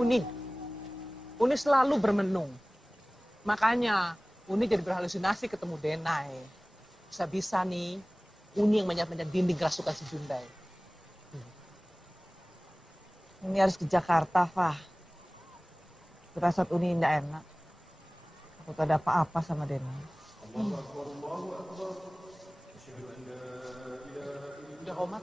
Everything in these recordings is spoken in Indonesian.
Uni. Uni selalu bermenung. Makanya Uni jadi berhalusinasi ketemu Denai. Bisa-bisa nih, Uni yang manjat-manjat dinding kerasukan si Jundai. Uni harus ke Jakarta, Fah. Firasat Uni tidak enak. Aku tak ada apa-apa sama Denai. Udah komat.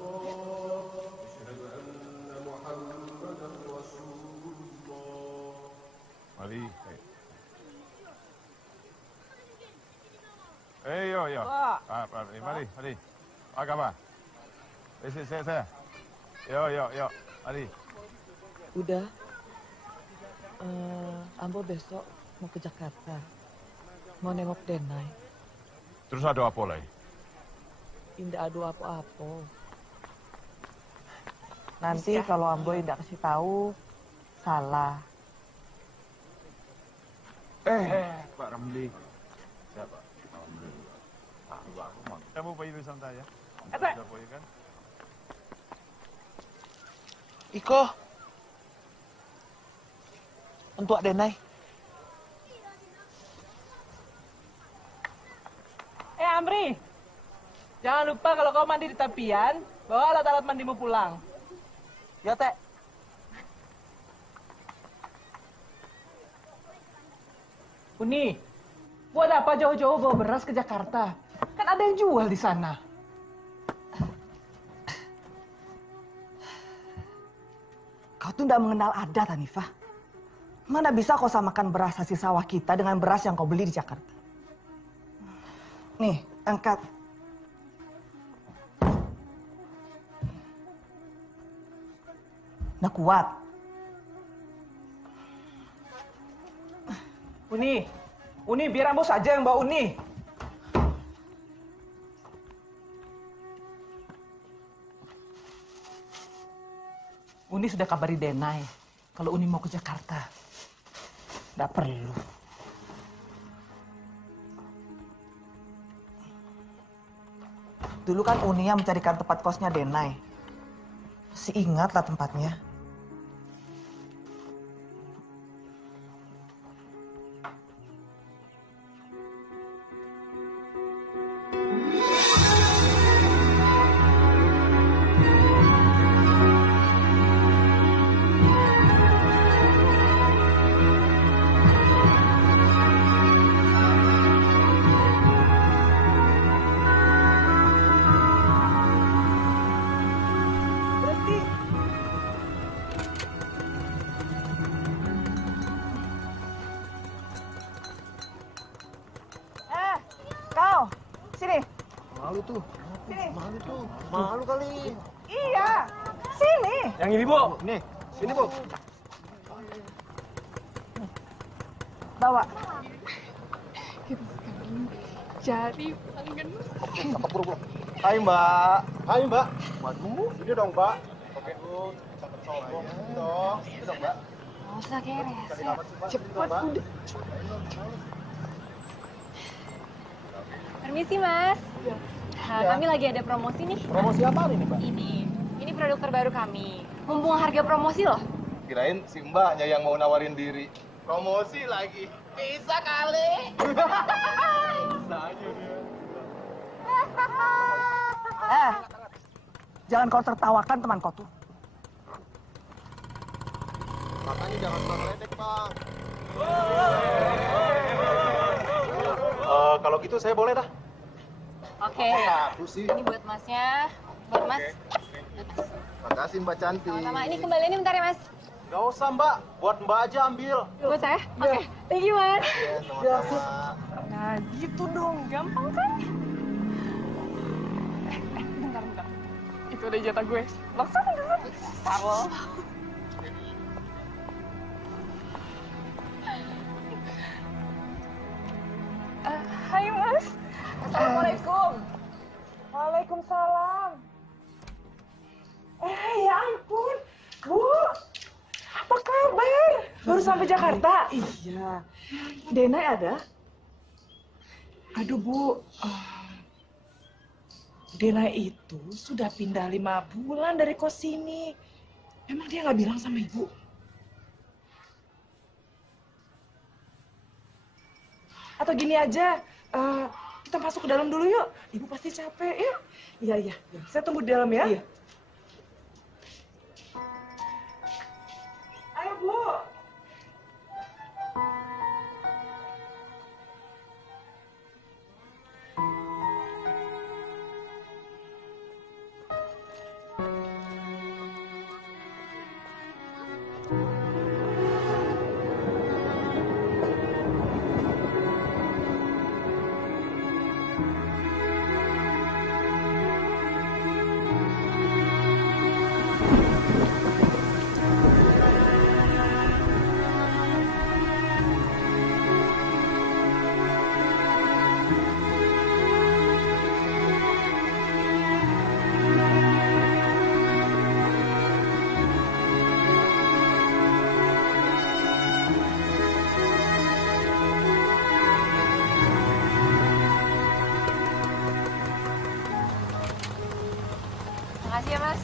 Mari. Yo. Mari. Agama. Saya. Yo. Mari. Udah. Ambo besok mau ke Jakarta. Mau nengok Denai. Terus ada apa lagi? Indah ada apa-apa. Nanti kalau Ambo tidak kasih tahu, salah. Pak Ramli. Siapa? Kamu bayi santai ya? Kan? Iko. Untuk Denai. Amri, jangan lupa kalau kau mandi di tepian, bawa alat-alat mandimu pulang. Ya, Teh. Uni, buat apa jauh-jauh bawa beras ke Jakarta? Kan ada yang jual di sana. Kau tuh tidak mengenal adat, Hanifah. Mana bisa kau samakan beras hasil sawah kita dengan beras yang kau beli di Jakarta? Nih, angkat. Nah, kuat. Uni, biar Ambo saja yang bawa Uni. Uni sudah kabari Denai kalau Uni mau ke Jakarta. Nggak perlu. Dulu kan Uni yang mencarikan tempat kosnya Denai. Masih ingatlah tempatnya. Kau, sini. Malu tuh. Sini. Malu tuh. Malu kali. Iya, sini. Yang ini, Bu. Nih, sini, Bu. Bawa. Jadi pelanggan. Cakep, buru. Hai, Mbak. Hai, Mbak. Waduh, ini dong, Mbak. Oke, Bu. Cakep sombong. Dong. Ini dong, Mbak. Nggak usah kayak rese. Cepet udah. Permisi, Mas. Kami lagi ada promosi nih. Promosi apa ini, Mbak? Ini produk terbaru kami. Mumpung harga promosi loh. Kirain si Mbaknya yang mau nawarin diri. Promosi lagi. Bisa kali. Bisa aja dia. Jangan kau tertawakan teman kau tuh. Makanya jangan suka meledek, Bang. Kalau gitu saya boleh dah. Oke. Aku sih. Ini buat Masnya. Buat Mas. Buat Mas. Makasih, Mbak cantik. Sama-sama. Ini kembaliannya bentar ya, Mas. Gak usah, Mbak. Buat Mbak aja ambil. Buat saya? Oke. Thank you, Mas. Iya, sama-sama. Nah, gitu dong. Gampang kan? Bentar. Itu udah jatah gue. Langsung dulu. Parlo. Hai, Mas. Assalamualaikum. Waalaikumsalam. Ya ampun, Bu. Apa kabar? Baru sampai Jakarta? Iya. Denai ada? Aduh, Bu. Denai itu sudah pindah 5 bulan dari kos sini. Emang dia nggak bilang sama Ibu? Atau gini aja, kita masuk ke dalam dulu yuk. Ibu pasti capek, yuk. Iya, iya. Saya tunggu di dalam ya. Iya. Ayo, Bu. Makasih ya, Mas.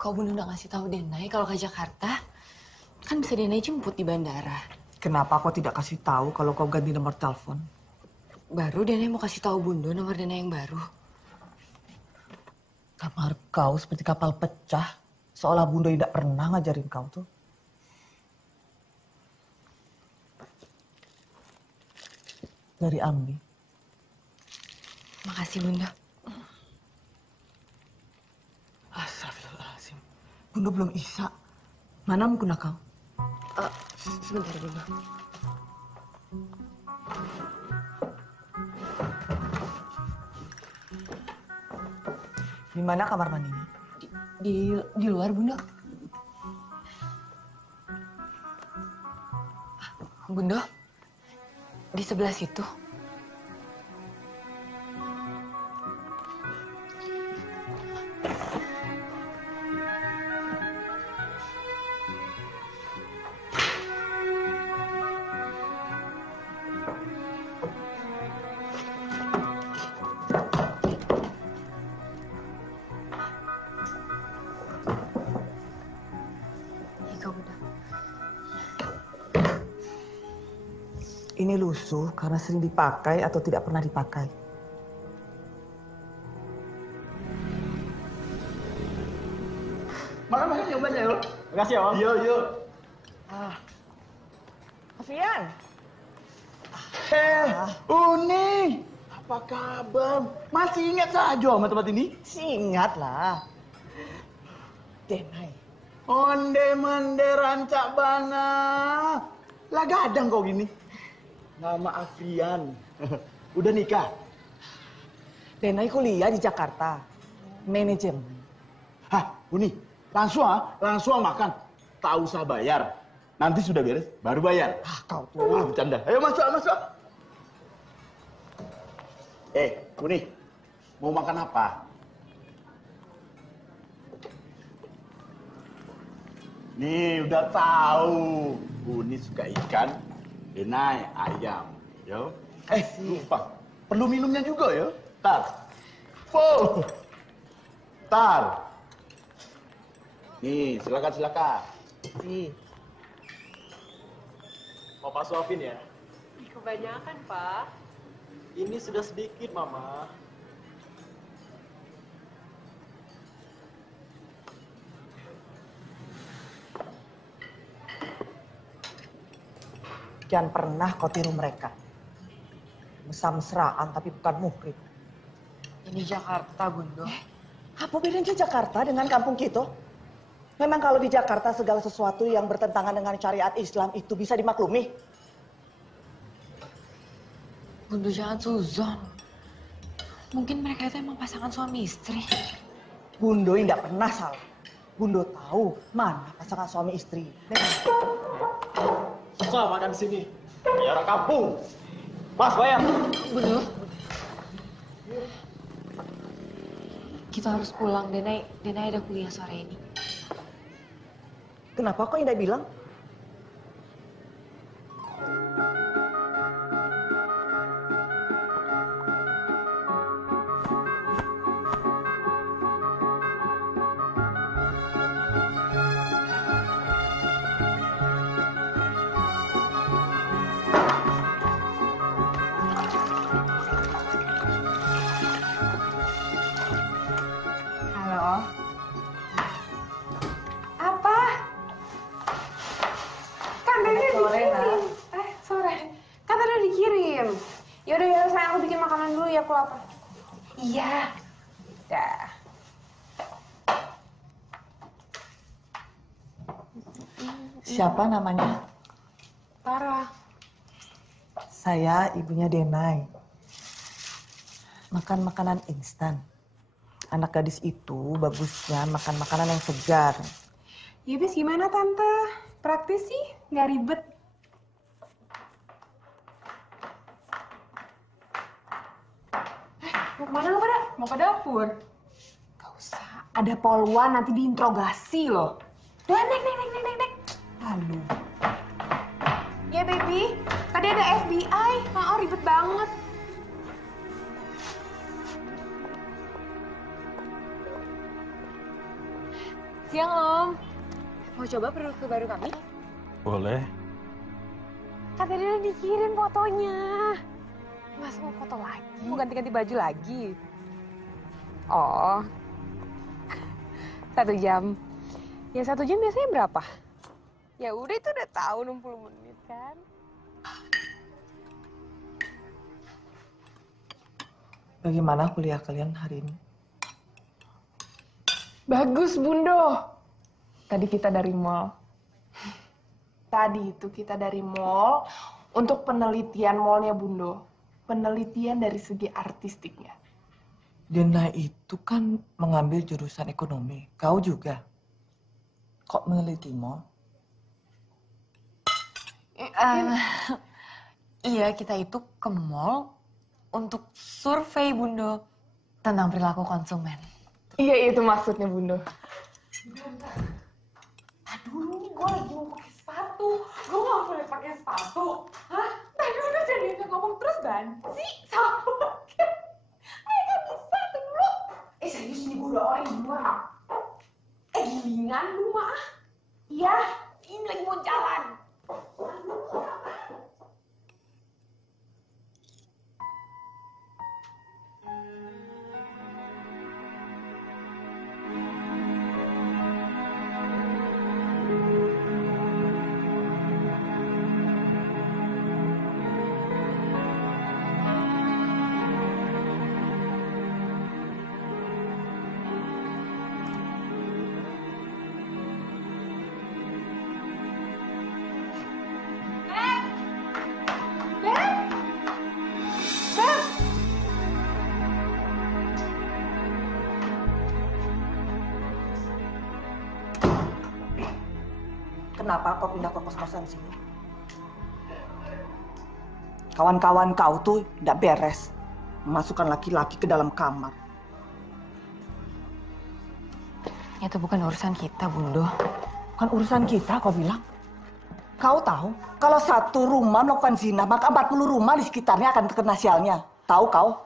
Kok Bunda nggak ngasih tahu Denai kalau ke Jakarta? Kan bisa Denai jemput di bandara. Kenapa kau tidak kasih tahu kalau kau ganti nomor telepon? Baru Denai mau kasih tahu Bunda nomor Denai yang baru. Kamar kau seperti kapal pecah. Seolah Bunda tidak pernah ngajarin kau tuh. Dari Ambi. Makasih Bunda. Astagfirullahaladzim. Bunda belum isa. Mana mukena kau? Sebentar Bunda. Di mana kamar mandinya? Di luar Bunda. Bunda, di sebelah situ. Ini lusuh karena sering dipakai atau tidak pernah dipakai. Makan yang banyak yuk. Makasih ya, Om. Yuk, yuk. Afian. Uni. Apa kabar? Masih ingat saja sama tempat ini? Ingat lah. Denai. Onde-mende rancak bana. Lah gadang kau gini. Nama Afrian. Udah nikah? Denai kuliah di Jakarta. Manajemen. Hah, Uni, langsung makan. Tak usah bayar. Nanti sudah beres, baru bayar. Kau tuh. Bercanda. Ayo masuk. Uni, mau makan apa? Nih, udah tahu. Uni suka ikan, Denai ayam. Yo. Lupa. Perlu minumnya juga ya. Tar. Full. Tar. Nih, silakan. Papa suapin ya. Kebanyakan, Pak. Ini sudah sedikit, Mama. Jangan pernah kau tiru mereka. Mesra-mesraan tapi bukan muhrim. Ini Jakarta, Bunda. Apa bedanya Jakarta dengan kampung kita? Memang kalau di Jakarta segala sesuatu yang bertentangan dengan syariat Islam itu bisa dimaklumi. Bunda jangan suzon. Mungkin mereka itu emang pasangan suami istri. Bundo tidak pernah salah. Bundo tahu mana pasangan suami istri. Susah makan di sini. Ya orang kampung. Mas, bayar. Bundo. Kita harus pulang. Denai ada kuliah sore ini. Kenapa kok Indah bilang? Halo. Apa? Kan tadi udah dikirim. Sore. Kan tadi udah dikirim. Yaudah ya, sayang aku bikin makanan dulu ya, aku lapar. Iya. Dah. Siapa namanya? Tara. Saya ibunya Denai. Makan makanan instan. Anak gadis itu bagusnya makan makanan yang segar. Ya bis gimana Tante? Praktis sih, nggak ribet. Mau kemana lo pada? Mau ke dapur? Gak usah, ada polwan nanti diinterogasi loh. Udah, nek. Lalu. Ya baby, tadi ada FBI. Oh, ribet banget. Siang, Om. Mau coba produk terbaru kami? Boleh. Kan tadi udah dikirim fotonya. Mas mau foto lagi? Mau ganti-ganti baju lagi? Oh. 1 jam. Ya 1 jam biasanya berapa? Ya udah itu udah tahu 60 menit kan. Bagaimana kuliah kalian hari ini? Bagus, Bundo. Tadi kita dari mall. Tadi itu kita dari mall untuk penelitian mallnya, Bundo. Penelitian dari segi artistiknya. Denai itu kan mengambil jurusan ekonomi. Kau juga. Kok meneliti mall? Iya, kita itu ke mall untuk survei, Bundo, tentang perilaku konsumen. Iya, itu maksudnya, Bundo. Aduh, ini gue lagi mau pakai sepatu. Gue gak boleh pakai sepatu. Hah? Tadi udah jadi ngomong terus, Bansi. Sama. Ayo, gak bisa tuh dulu. Serius nih, gue udah orang gimana? Gilingan lu, mah. Iya, ini lagi mau jalan. Kenapa kau pindah ke kos-kosan sini? Kawan-kawan kau tuh tidak beres. Memasukkan laki-laki ke dalam kamar. Itu bukan urusan kita, Bundo. Bukan urusan kita, kau bilang. Kau tahu, kalau satu rumah melakukan zina, maka 40 rumah di sekitarnya akan terkena sialnya. Tahu kau?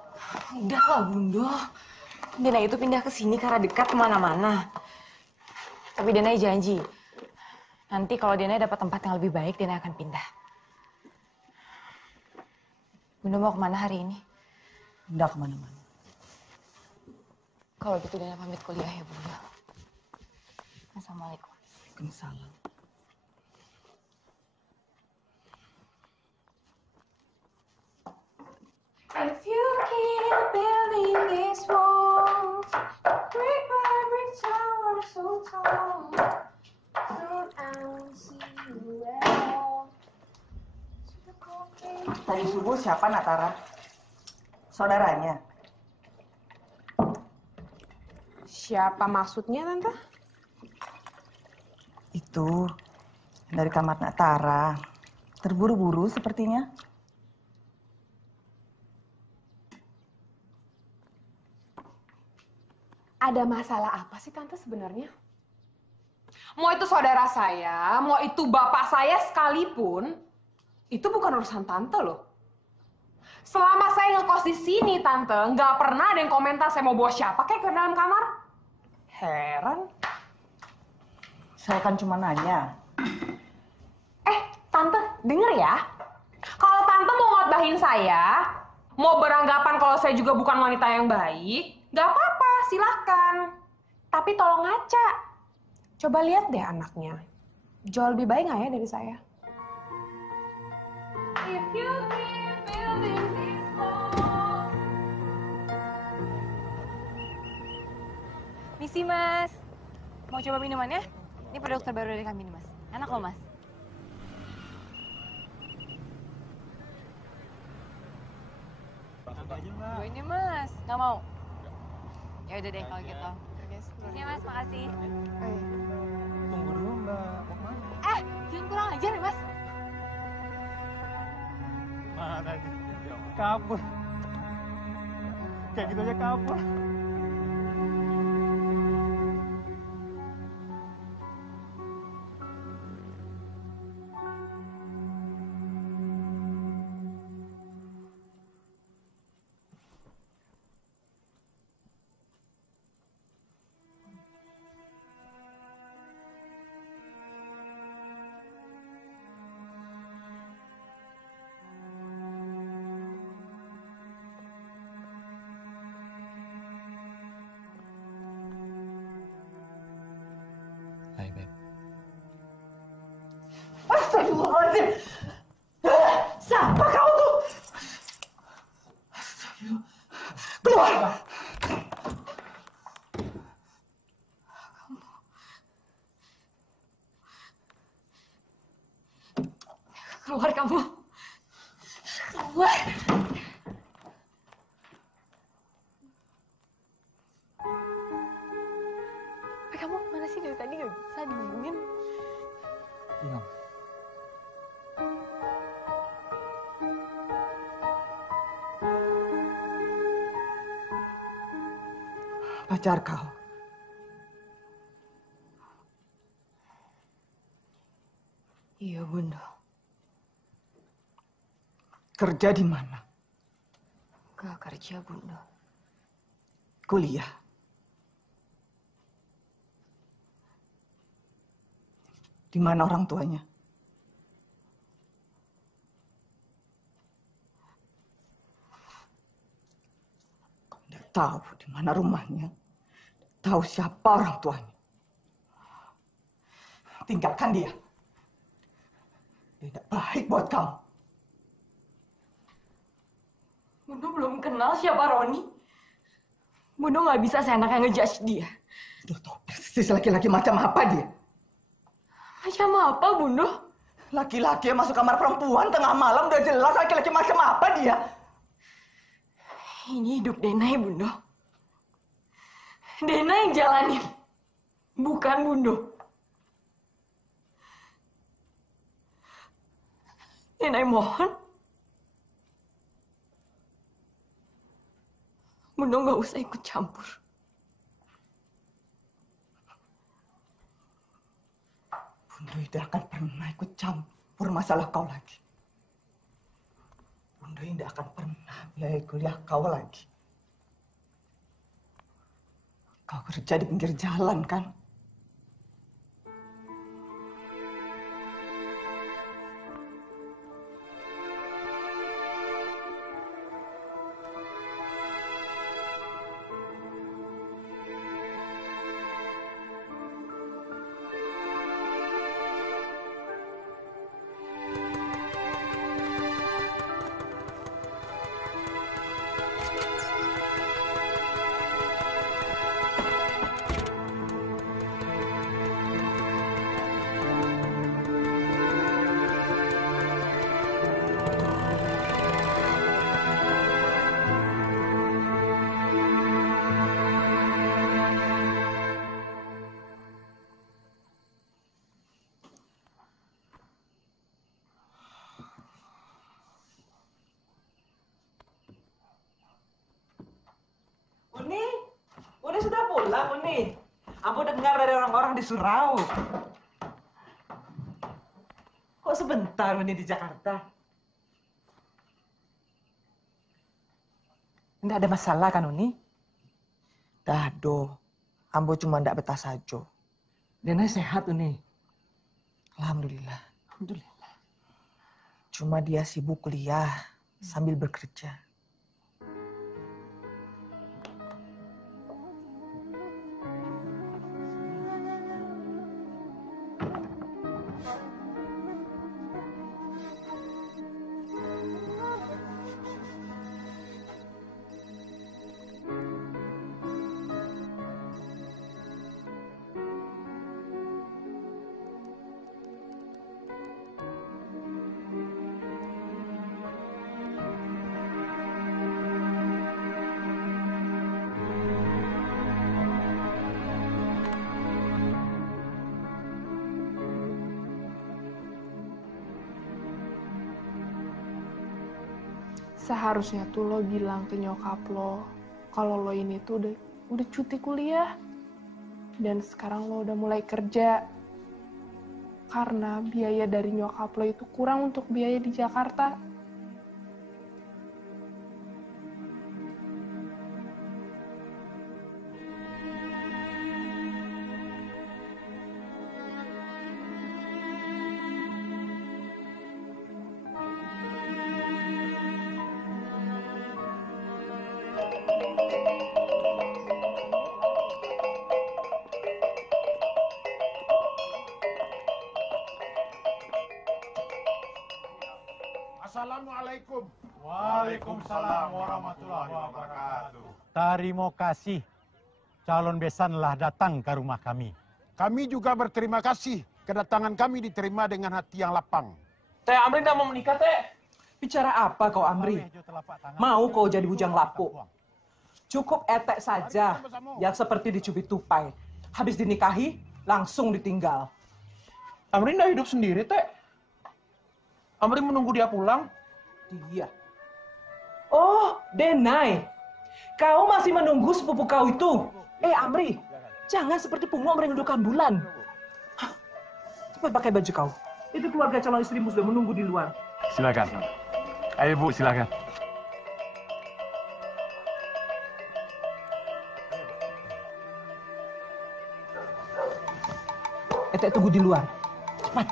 Udah lah, Bundo. Dena itu pindah ke sini karena dekat kemana-mana. Tapi Dena janji, nanti kalau Dena dapat tempat yang lebih baik, Dena akan pindah. Bundo mau kemana hari ini? Tidak kemana-mana. Kalau gitu Dena pamit kuliah ya, Bundo. Assalamualaikum. Waalaikumsalam. If you keep building these walls, brick by brick tower so tall, soon I will see you at all. Tadi subuh siapa Natara? Saudaranya? Siapa maksudnya, Tante? Itu dari kamar Nak Tara. Terburu-buru sepertinya. Ada masalah apa sih Tante sebenarnya? Mau itu saudara saya, mau itu bapak saya sekalipun, itu bukan urusan Tante loh. Selama saya ngekos di sini, Tante, nggak pernah ada yang komentar saya mau bawa siapa kayak ke dalam kamar. Heran. Saya kan cuma nanya. Tante, denger ya. Kalau Tante mau ngotbahin saya, mau beranggapan kalau saya juga bukan wanita yang baik, nggak apa-apa, silahkan. Tapi tolong ngaca. Coba lihat deh anaknya. Jauh lebih baik nggak ya dari saya? If you keep building these walls. Misi, Mas. Mau coba minumannya? Ini produk terbaru dari kami nih, Mas. Enak loh, Mas. Gue ini, Mas. Nggak mau? Ya udah deh kalau gitu. Ya, Mas. Makasih. Tunggu dulu, Mbak. Mau kemana? Jangan kurang ajar ya, Mas. Mana aja? Kabur. Kayak gitu aja kabur. Hai, Beb. Astagfirullahaladzim. Siapa kau tuh? Astagfirullah. Keluar. Keluar kamu. Keluar. Kamu mana sih dari tadi gak bisa dihubungin? Hilang. Pacar kau. Iya, Bunda. Kerja di mana? Gak kerja, Bunda. Kuliah. Di mana orang tuanya? Kau tidak tahu di mana rumahnya. Tahu siapa orang tuanya. Tinggalkan dia. Dia tidak baik buat kamu. Bunda belum kenal siapa Roni. Bunda nggak bisa seenaknya ngejudge dia. Udah tahu persis laki-laki macam apa dia. Macam apa, Bunda? Laki-laki yang masuk kamar perempuan tengah malam udah jelas laki-laki macam apa dia. Ini hidup Denai, Bunda. Denai yang jalanin. Bukan Bunda. Denai mohon. Bunda nggak usah ikut campur. Bunda tidak akan pernah ikut campur masalah kau lagi. Bunda tidak akan pernah biayai kuliah kau lagi. Kau kerja di pinggir jalan kan? pulang, Uni. Ambo dengar dari orang-orang di surau. Kok sebentar Uni di Jakarta? Tidak ada masalah kan, Uni? Dah, do. Ambo cuma ndak betah saja. Denai sehat, Uni. Alhamdulillah. Alhamdulillah. Cuma dia sibuk kuliah sambil bekerja. Seharusnya tuh lo bilang ke nyokap lo kalau lo ini tuh udah cuti kuliah dan sekarang lo udah mulai kerja karena biaya dari nyokap lo itu kurang untuk biaya di Jakarta. Assalamualaikum. Waalaikumsalam warahmatullahi wabarakatuh. Terima kasih. Calon besanlah datang ke rumah kami. Kami juga berterima kasih. Kedatangan kami diterima dengan hati yang lapang. Teh Amri tidak mau menikah, Teh. Bicara apa kau, Amri? Mau kau jadi bujang lapuk? Cukup etek saja yang seperti dicubit tupai. Habis dinikahi, langsung ditinggal. Amri tidak hidup sendiri, Teh. Amri menunggu dia pulang. Dia. Oh, Denai. Kau masih menunggu sepupu kau itu. Amri, jangan seperti pungung merindukan bulan. Hah, cepat pakai baju kau. Itu keluarga calon istrimu sudah menunggu di luar. Silakan. Ayo Bu, silakan. Etek tunggu di luar. Cepat.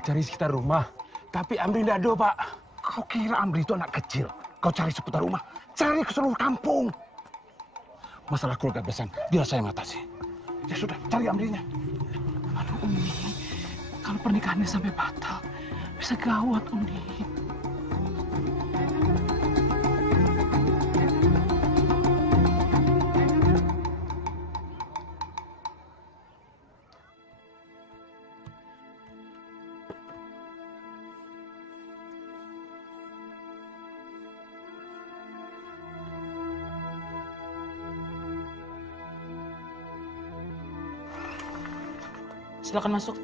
Cari sekitar rumah, tapi Amri tidak ada, Pak. Kau kira Amri itu anak kecil? Kau cari seputar rumah, cari ke seluruh kampung. Masalah keluarga besan, biar saya mengatasi. Ya sudah, cari Amrinya. Aduh, Umi, kalau pernikahannya sampai batal, bisa gawat, Umi. Silakan masuk.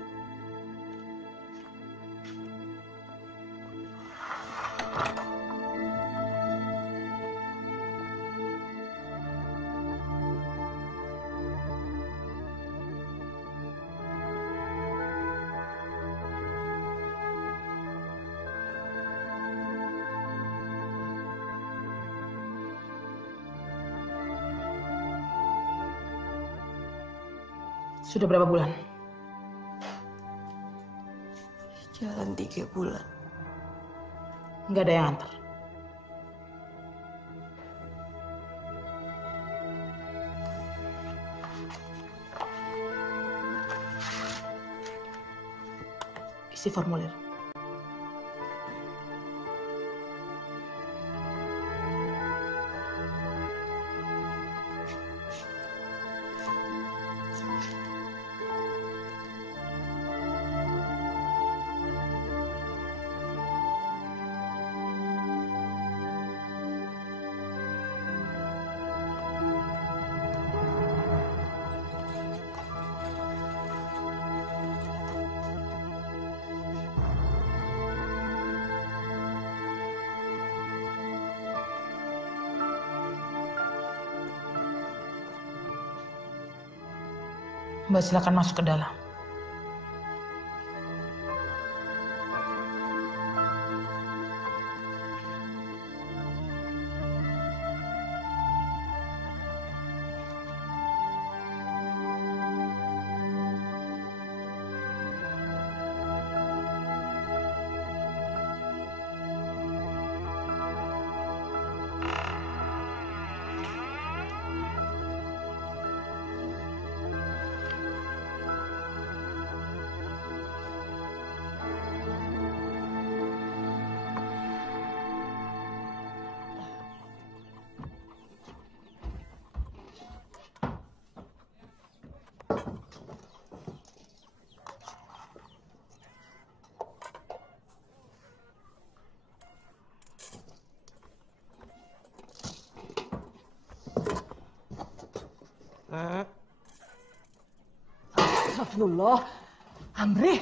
Sudah berapa bulan? Jalan 3 bulan. Nggak ada yang antar. Isi formulir. Mbak silakan masuk ke dalam. Astagfirullah. Amri.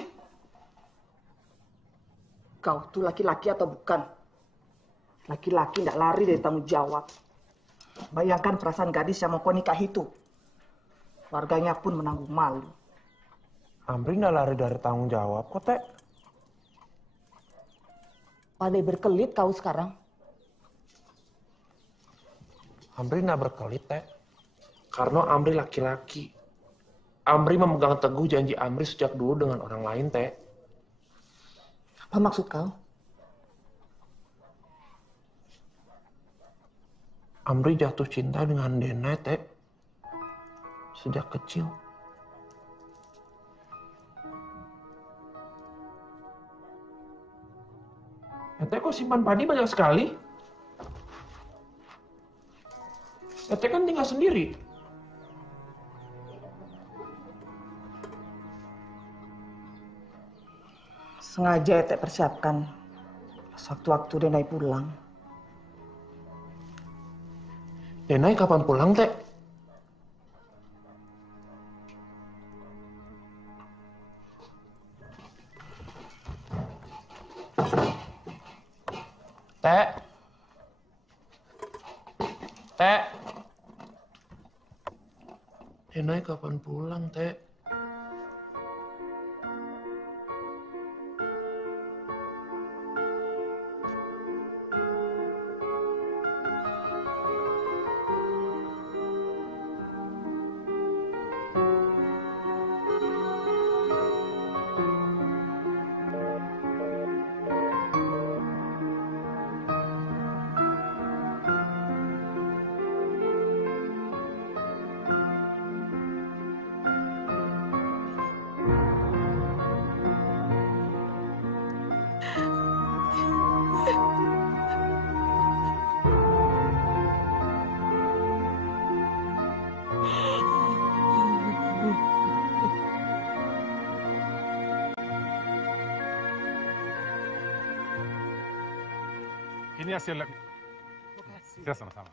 Kau tuh laki-laki atau bukan? Laki-laki tidak lari dari tanggung jawab. Bayangkan perasaan gadis yang mau kau nikah itu. Warganya pun menanggung malu. Amri nggak lari dari tanggung jawab kok, Teh. Pandai berkelit kau sekarang. Amri nggak berkelit, Teh. Karena Amri laki-laki. Amri memegang teguh janji Amri sejak dulu dengan orang lain, Teh. Apa maksud kau? Amri jatuh cinta dengan Denai, Teh. Sejak kecil. Ya, Teh, kok simpan padi banyak sekali? Ya, Teh kan tinggal sendiri. Sengaja Ete persiapkan. Sewaktu-waktu Denai pulang. Denai kapan pulang, Teh? Teh. Teh. Denai kapan pulang, Teh? Ini hasil lab. Ya, sama-sama.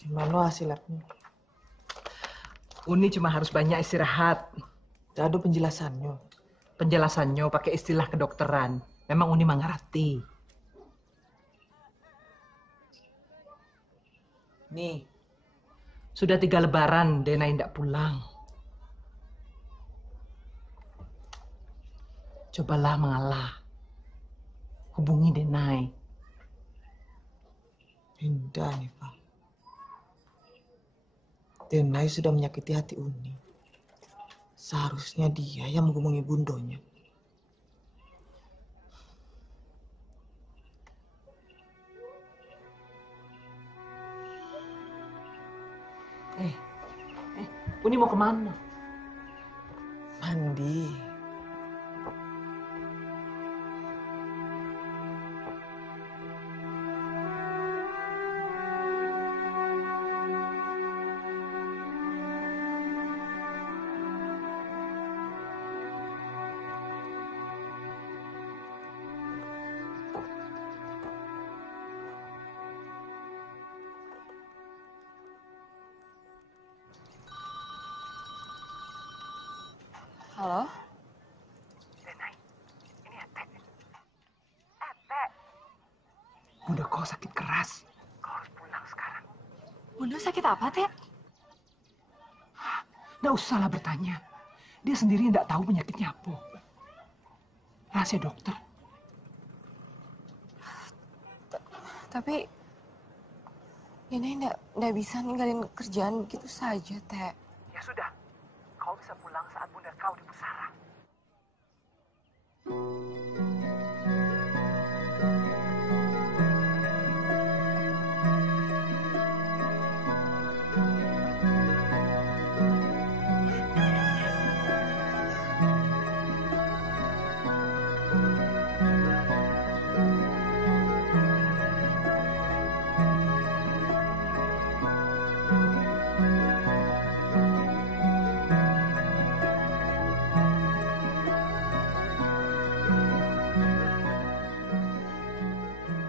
Gimana hasil labnya? Uni cuma harus banyak istirahat. Tidak ada penjelasannya. Penjelasannya pakai istilah kedokteran. Memang Uni mengerti. Nih, sudah 3 lebaran Denai tidak pulang. Cobalah mengalah. Hubungi Denai. Indah nih, Pak. Denai sudah menyakiti hati Uni. Seharusnya dia yang menghubungi bundonya. Uni mau kemana? Mandi. Halo? Bunda kau sakit keras. Kau harus pulang sekarang. Bunda sakit apa, Teh? Nggak usahlah bertanya. Dia sendiri nggak tahu penyakitnya apa. Rahasia dokter. Tapi Denai nggak bisa ninggalin kerjaan begitu saja, Teh. Ya sudah, kau bisa pulang saat bunda kau di pusara.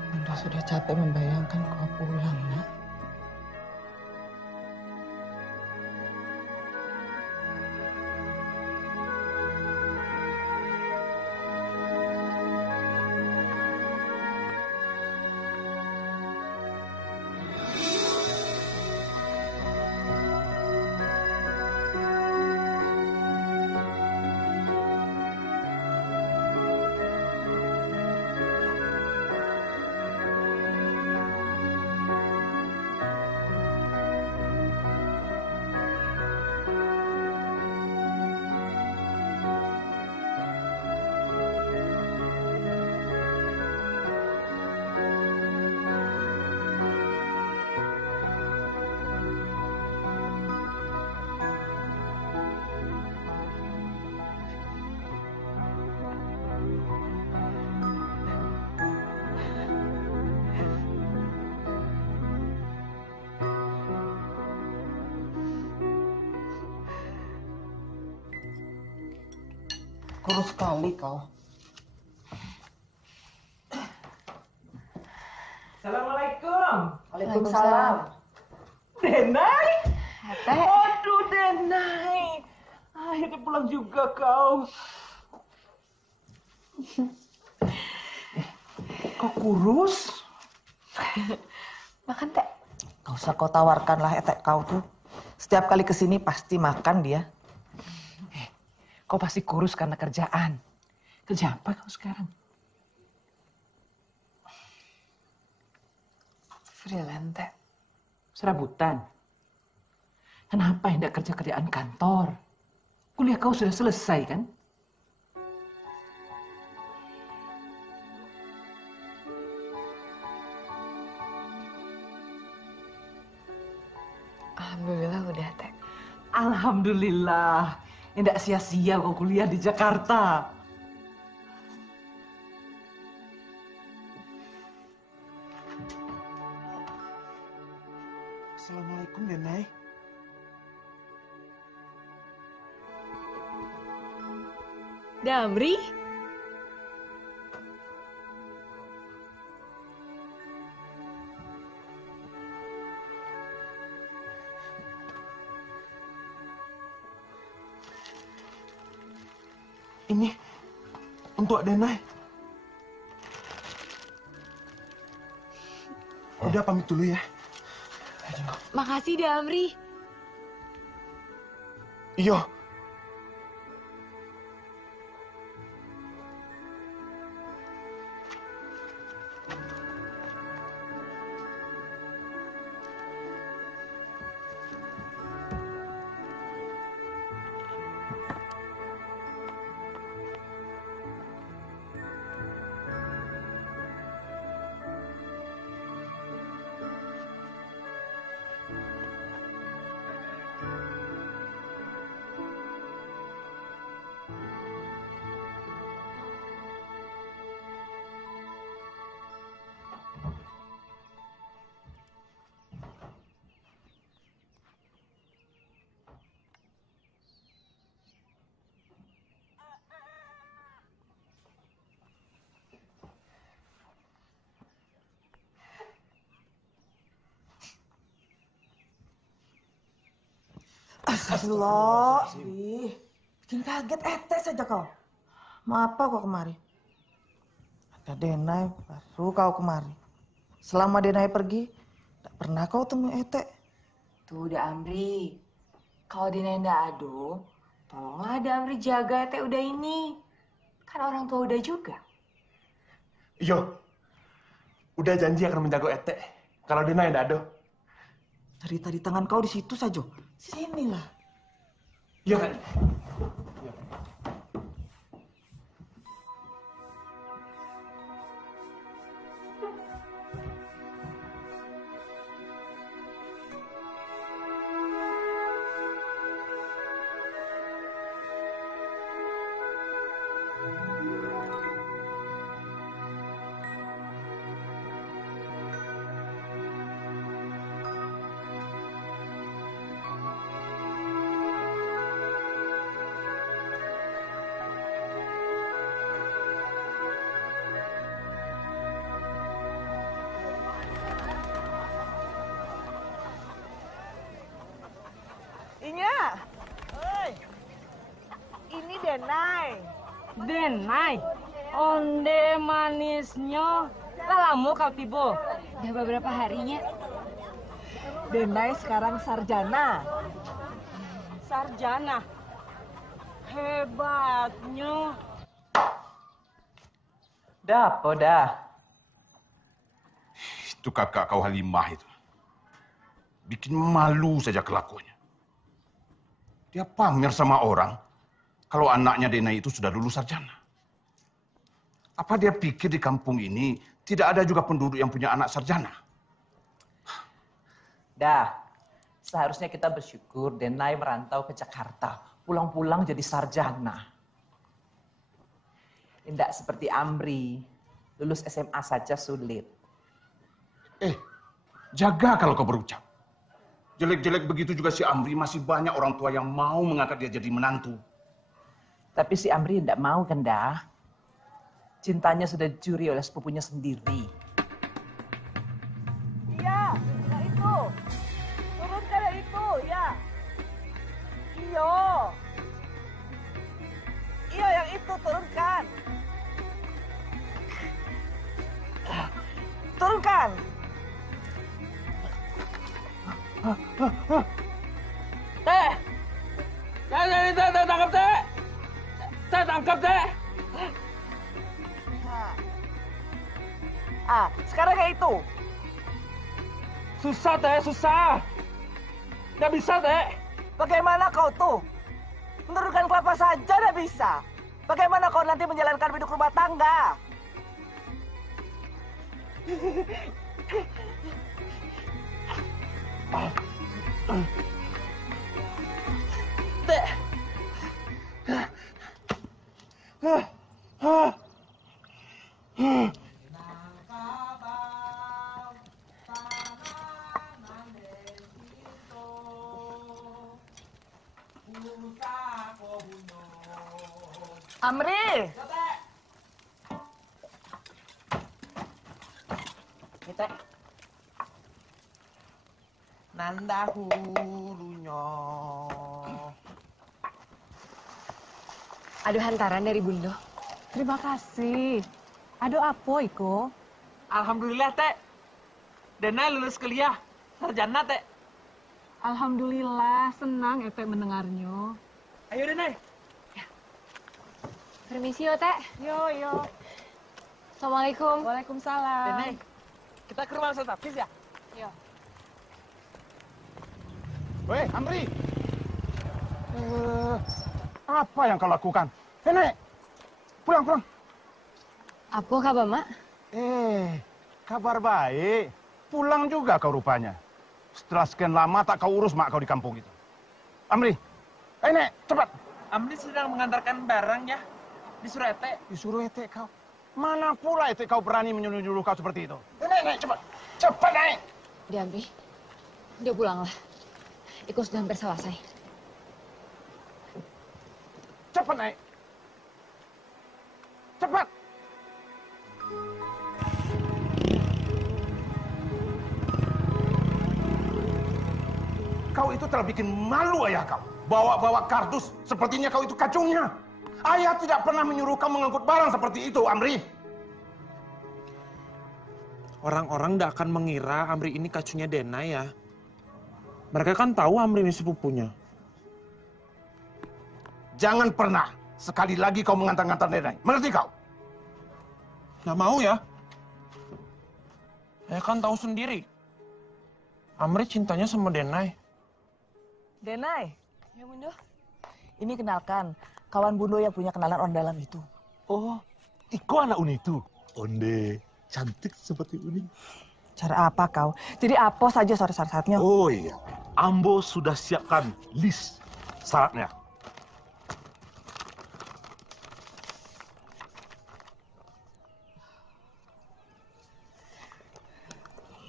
Bunda sudah capek membayangkan kau pulang, nak. Kurus sekali kau. Assalamualaikum. Waalaikumsalam. Denai? Teh. Aduh, Denai. Akhirnya pulang juga kau. Kok kurus? Makan, Teh. Gak usah kau tawarkanlah etek kau tuh. Setiap kali kesini pasti makan dia. Kau pasti kurus karena kerjaan. Kerja apa kau sekarang? Freelance, Teh. Serabutan. Kenapa hendak kerja kerjaan kantor? Kuliah kau sudah selesai kan? Alhamdulillah udah, Teh. Alhamdulillah. Tidak sia-sia kau kuliah di Jakarta. Assalamualaikum, Denai. Damri? Ini untuk Denai. Udah pamit dulu ya. Makasih, Damri. Iya. Astagfirullah. Ih, Bikin kaget Ete saja kau. Mau apa kau kemari? Ada Denai, baru kau kemari. Selama Denai pergi, tak pernah kau temui Ete. Tuh udah Amri. Kalau Denai ndak ado, tolonglah ada Amri jaga Ete udah ini. Kan orang tua udah juga. Iyo, udah janji akan menjaga Ete. Kalau Denai ndak ado. Cerita di tangan kau di situ saja. Sinilah. Iya. Inya. Oi. Ini Denai. Denai, onde manisnya. Lama kau tiba? Udah beberapa harinya. Denai sekarang sarjana. Sarjana. Hebatnya. Dah apa dah? Itu kakak kau Halimah itu. Bikin malu saja kelakuannya. Dia pamer sama orang kalau anaknya Denai itu sudah lulus sarjana. Apa dia pikir di kampung ini tidak ada juga penduduk yang punya anak sarjana? Dah, seharusnya kita bersyukur Denai merantau ke Jakarta. Pulang-pulang jadi sarjana. Tidak seperti Amri, lulus SMA saja sulit. Jaga kalau kau berucap. Jelek-jelek begitu juga si Amri, masih banyak orang tua yang mau mengangkat dia jadi menantu. Tapi si Amri tidak mau kan dah? Cintanya sudah dicuri oleh sepupunya sendiri. Iya, yang itu. Turunkan yang itu, ya. Iyo. Iya, yang itu turunkan. Turunkan. Teh! Saya tangkap teh! Saya tangkap teh! Sekarang kayak itu. Susah teh, susah. Nggak bisa teh. Bagaimana kau tuh? Menurunkan kelapa saja nggak bisa. Bagaimana kau nanti menjalankan hidup rumah tangga? Amri. Kita Nanda hulunya. Aduh hantaran dari Bundo. Terima kasih. Aduh apa Iko? Alhamdulillah teh. Denai lulus kuliah sarjana teh. Alhamdulillah, senang Ete mendengarnya. Ayo Denai. Permisi yo Teh. Yo. Assalamualaikum. Waalaikumsalam. Denai, kita ke rumah Ustaz Hafiz ya? Yo. Weh, Amri. Apa yang kau lakukan? Nek, pulang. Apa kabar, Mak? Kabar baik. Pulang juga kau rupanya. Setelah sekian lama tak kau urus mak kau di kampung itu. Amri, Nek, cepat. Amri sedang mengantarkan barang ya. Disuruh Ete. Disuruh Ete kau. Mana pula Ete kau berani menyuruh-nyuruh kau seperti itu? Nek, cepat. Cepat, Nek. Udah, Amri. Udah pulanglah. Iko sudah hampir selesai. Cepat, Nek. Cepat. Kau itu telah bikin malu ayah kau. bawa-bawa kardus, sepertinya kau itu kacungnya. Ayah tidak pernah menyuruh kau mengangkut barang seperti itu, Amri. Orang-orang tidak akan mengira Amri ini kacungnya Denai ya. Mereka kan tahu Amri ini sepupunya. Jangan pernah sekali lagi kau mengantar-ngantar Denai. Mengerti kau? Nggak mau ya. Saya kan tahu sendiri. Amri cintanya sama Denai. Denai, Ya, Bunda. ini kenalkan kawan Bundo yang punya kenalan orang dalam itu. Oh, Iko anak Uni itu. Onde, cantik seperti Uni. Cara apa kau? Jadi apa saja syarat-syaratnya? Oh iya, Ambo sudah siapkan list syaratnya.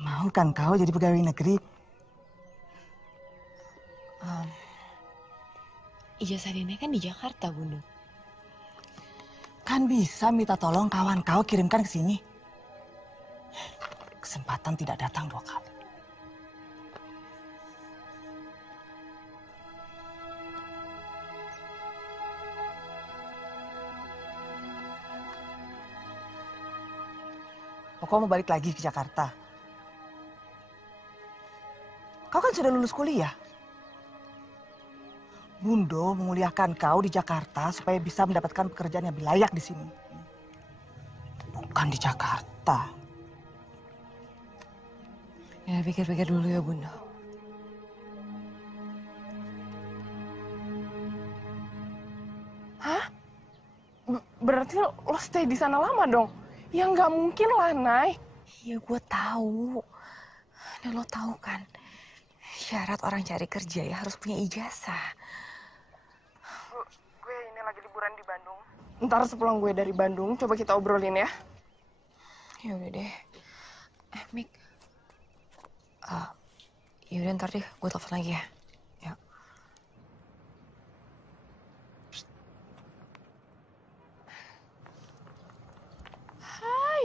Mau kan kau jadi pegawai negeri? Ijazah Denai kan di Jakarta, Bunda. Kan bisa minta tolong kawan kau kirimkan ke sini. Kesempatan tidak datang 2 kali. Kau mau balik lagi ke Jakarta? Kau kan sudah lulus kuliah. Bundo menguliahkan kau di Jakarta supaya bisa mendapatkan pekerjaan yang lebih layak di sini. Bukan di Jakarta. Ya, pikir-pikir dulu ya, Bunda. Hah? Berarti lo stay di sana lama dong? Ya nggak mungkin lah, Nay. Iya, gue tahu. Dan lo tahu kan, syarat orang cari kerja ya harus punya ijazah. Gue ini lagi liburan di Bandung. Ntar sepulang gue dari Bandung, coba kita obrolin ya. Ya udah deh. Mik. Ya udah ntar deh, gue telepon lagi ya. Ya. Hai.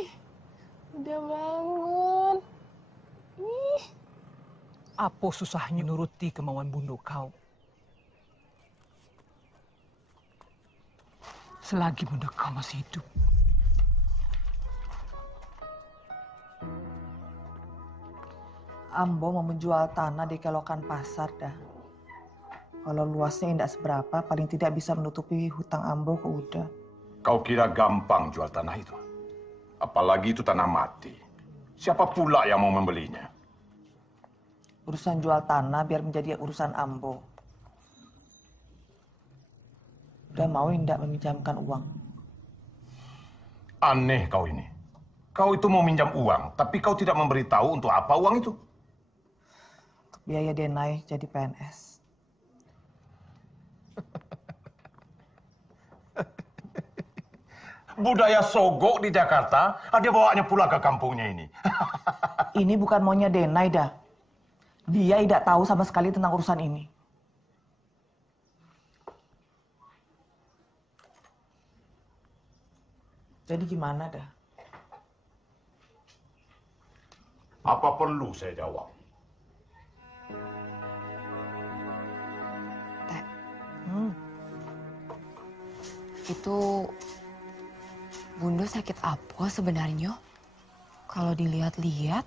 Udah bangun. Ih. Apa susahnya nuruti kemauan Bundo kau? Selagi Bundo kau masih hidup. Ambo mau menjual tanah di kelokan pasar dah. Kalau luasnya tidak seberapa, paling tidak bisa menutupi hutang Ambo ke Uda. Kau kira gampang jual tanah itu? Apalagi itu tanah mati. Siapa pula yang mau membelinya? Urusan jual tanah biar menjadi urusan Ambo. Udah mau tidak meminjamkan uang. Aneh kau ini. Kau itu mau minjam uang, tapi kau tidak memberitahu untuk apa uang itu. Untuk biaya Denai jadi PNS. Budaya sogok di Jakarta, dia bawanya pulang ke kampungnya ini. Ini bukan maunya Denai dah. Dia tidak tahu sama sekali tentang urusan ini. Jadi gimana dah? Apa perlu saya jawab? Itu Bunda sakit apa sebenarnya? Kalau dilihat-lihat,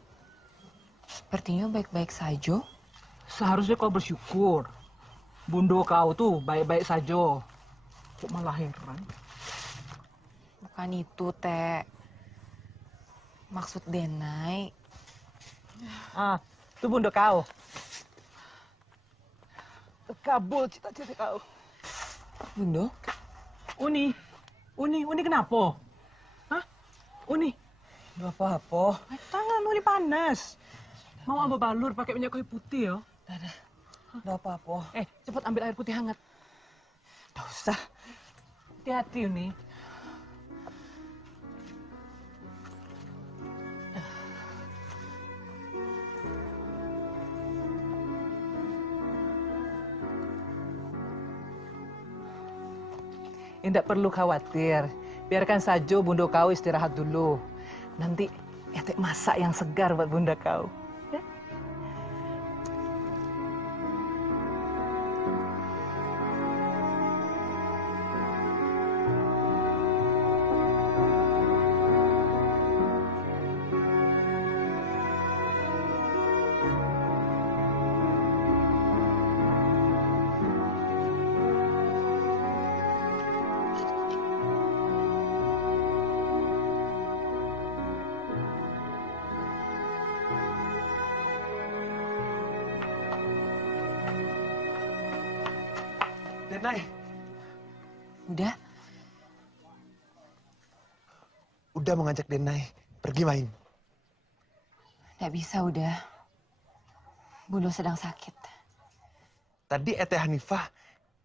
sepertinya baik-baik saja. Seharusnya kau bersyukur. Bundo kau tuh baik-baik saja. Kok malah heran? Bukan itu, Teh. Maksud Denai. Itu Bundo kau. Terkabul cita-cita kau. Bundo? Uni kenapa? Hah? Uni? Gak apa-apa. Tangan Uni panas. Mau Ambo balur pakai minyak kayu putih ya? Gak apa-apa. Cepat ambil air putih hangat. Gak usah. Hati-hati Uni. Tidak perlu khawatir. Biarkan saja Bundo kau istirahat dulu. Nanti Etek masak yang segar buat Bunda kau. Ya? Denai. Udah? Udah mengajak Denai pergi main. Nggak bisa, udah. Bunda sedang sakit. Tadi Ete Hanifah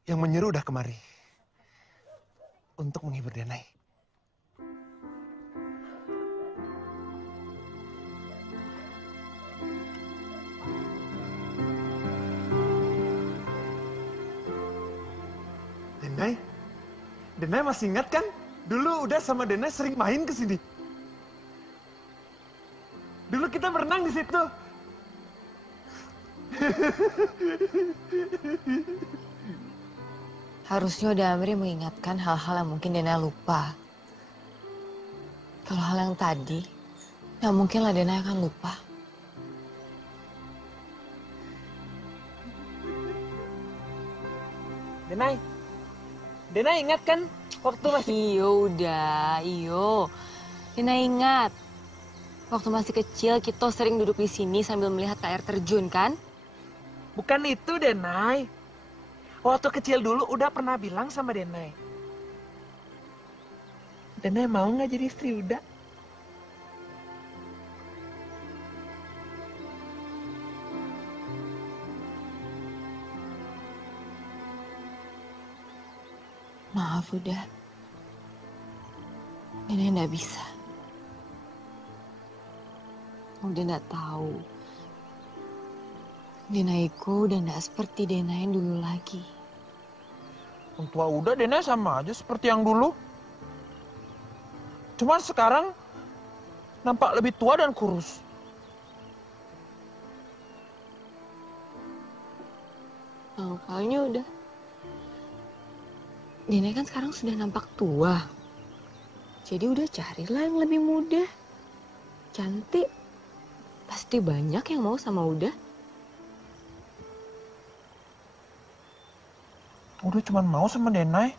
yang menyuruh udah kemari. Untuk menghibur Denai. Denai masih ingat kan? Dulu udah sama Denai sering main ke sini. Dulu kita berenang di situ. Harusnya udah Amri mengingatkan hal-hal yang mungkin Denai lupa. Kalau hal yang tadi, nggak mungkin lah Denai akan lupa. Denai ingat kan waktu masih... Iyo udah, iyo. Denai ingat. Waktu masih kecil kita sering duduk di sini sambil melihat air terjun kan? Bukan itu, Denai. Waktu kecil dulu udah pernah bilang sama Denai. Denai mau nggak jadi istri Uda? Maaf udah. Denai nggak bisa. Udah nggak tahu. Denaiku udah nggak seperti Denai yang dulu lagi. Tua udah Denai sama aja seperti yang dulu. Cuman sekarang nampak lebih tua dan kurus. Makanya udah. Denai kan sekarang sudah nampak tua. Jadi udah carilah yang lebih muda. Cantik. Pasti banyak yang mau sama Uda. Udah cuma mau sama Denai.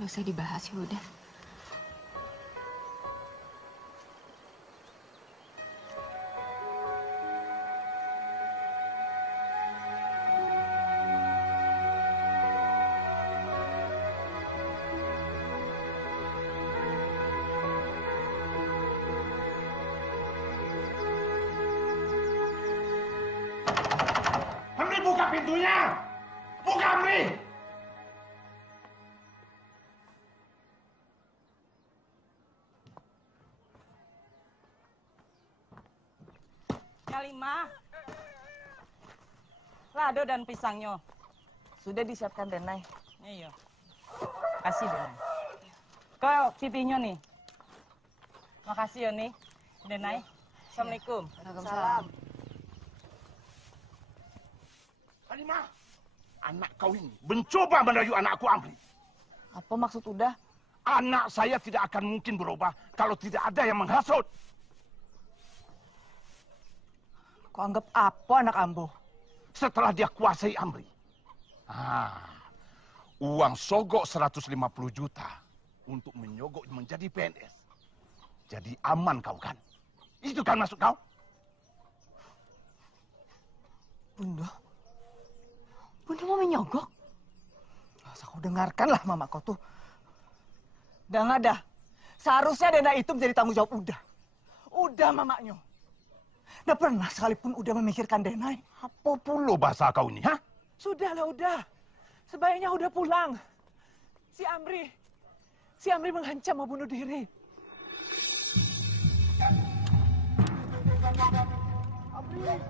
Gak usah dibahas ya udah. Buka pintunya! Buka, Amri! Kalima. Lado dan pisangnya. Sudah disiapkan Denai. Iya. Kasih Denai. Kau pipinya nih. Makasih ya nih, Denai. Assalamualaikum. Waalaikumsalam. Halimah, anak kau ini mencoba merayu anakku Amri. Apa maksud Uda? Anak saya tidak akan mungkin berubah kalau tidak ada yang menghasut. Kau anggap apa anak Ambo? Setelah dia kuasai Amri. Uang sogok 150 juta untuk menyogok menjadi PNS. Jadi aman kau kan? Itu kan maksud kau? Bunda mau menyogok? Masa kau dengarkanlah mama kau tuh. Dah nggak dah. Seharusnya Dena itu menjadi tanggung jawab Uda. Uda mamaknya. Nggak pernah sekalipun Uda memikirkan Denai. Apa pula bahasa kau ini, ha? Sudahlah Uda. Sebaiknya Uda pulang. Si Amri mengancam mau bunuh diri.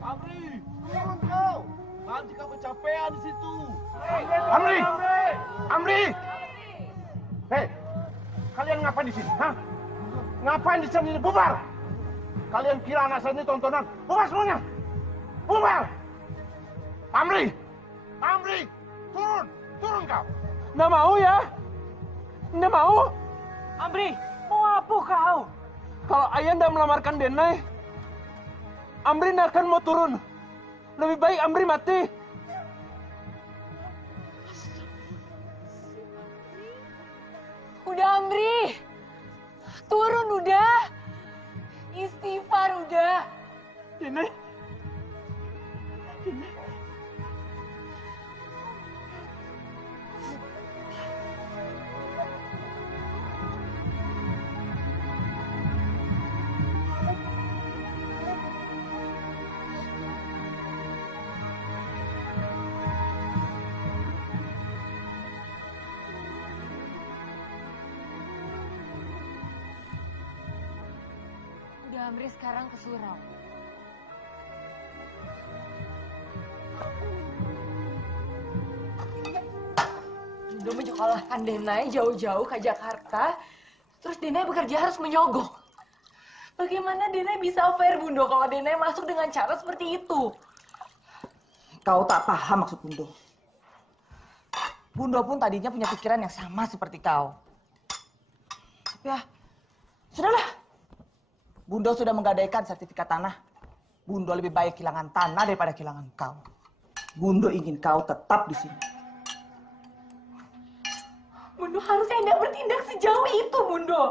Amri, turun kau. Nanti kau kecapean di situ. Amri! Hei, kalian ngapain di sini, ha? Ngapain di sini? Bubar! Kalian kira anak saya ini tontonan? Bubar semuanya! Bubar! Amri! Turun kau! Nggak mau ya? Nggak mau? Amri, mau apa kau? Kalau ayah nggak melamarkan Denai, Amri nggak akan mau turun. Lebih baik Amri mati. Udah Amri, turun udah. Istighfar udah. Denai, Udah Amri sekarang ke surau. Udah menyekolahkan Denai jauh-jauh ke Jakarta, terus Denai bekerja harus menyogok. Bagaimana Denai bisa fair, Bundo, kalau Denai masuk dengan cara seperti itu? Kau tak paham maksud Bundo. Bundo pun tadinya punya pikiran yang sama seperti kau. Tapi ya, sudahlah. Bundo sudah menggadaikan sertifikat tanah. Bundo lebih baik kehilangan tanah daripada kehilangan kau. Bundo ingin kau tetap di sini. Bundo harusnya tidak bertindak sejauh itu, Bundo.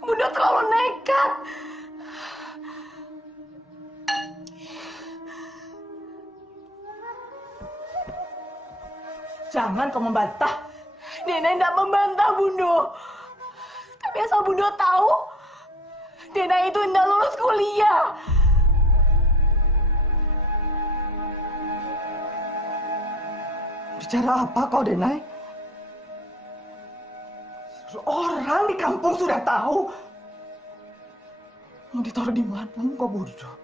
Bundo terlalu nekat. Jangan kau membantah. Denai tidak membantah, Bundo. Tapi asal Bundo tahu, Denai itu tidak lulus kuliah. Bicara apa kau, Denai? Orang di kampung sudah tahu. Mau ditaruh di mana kau, Bundo?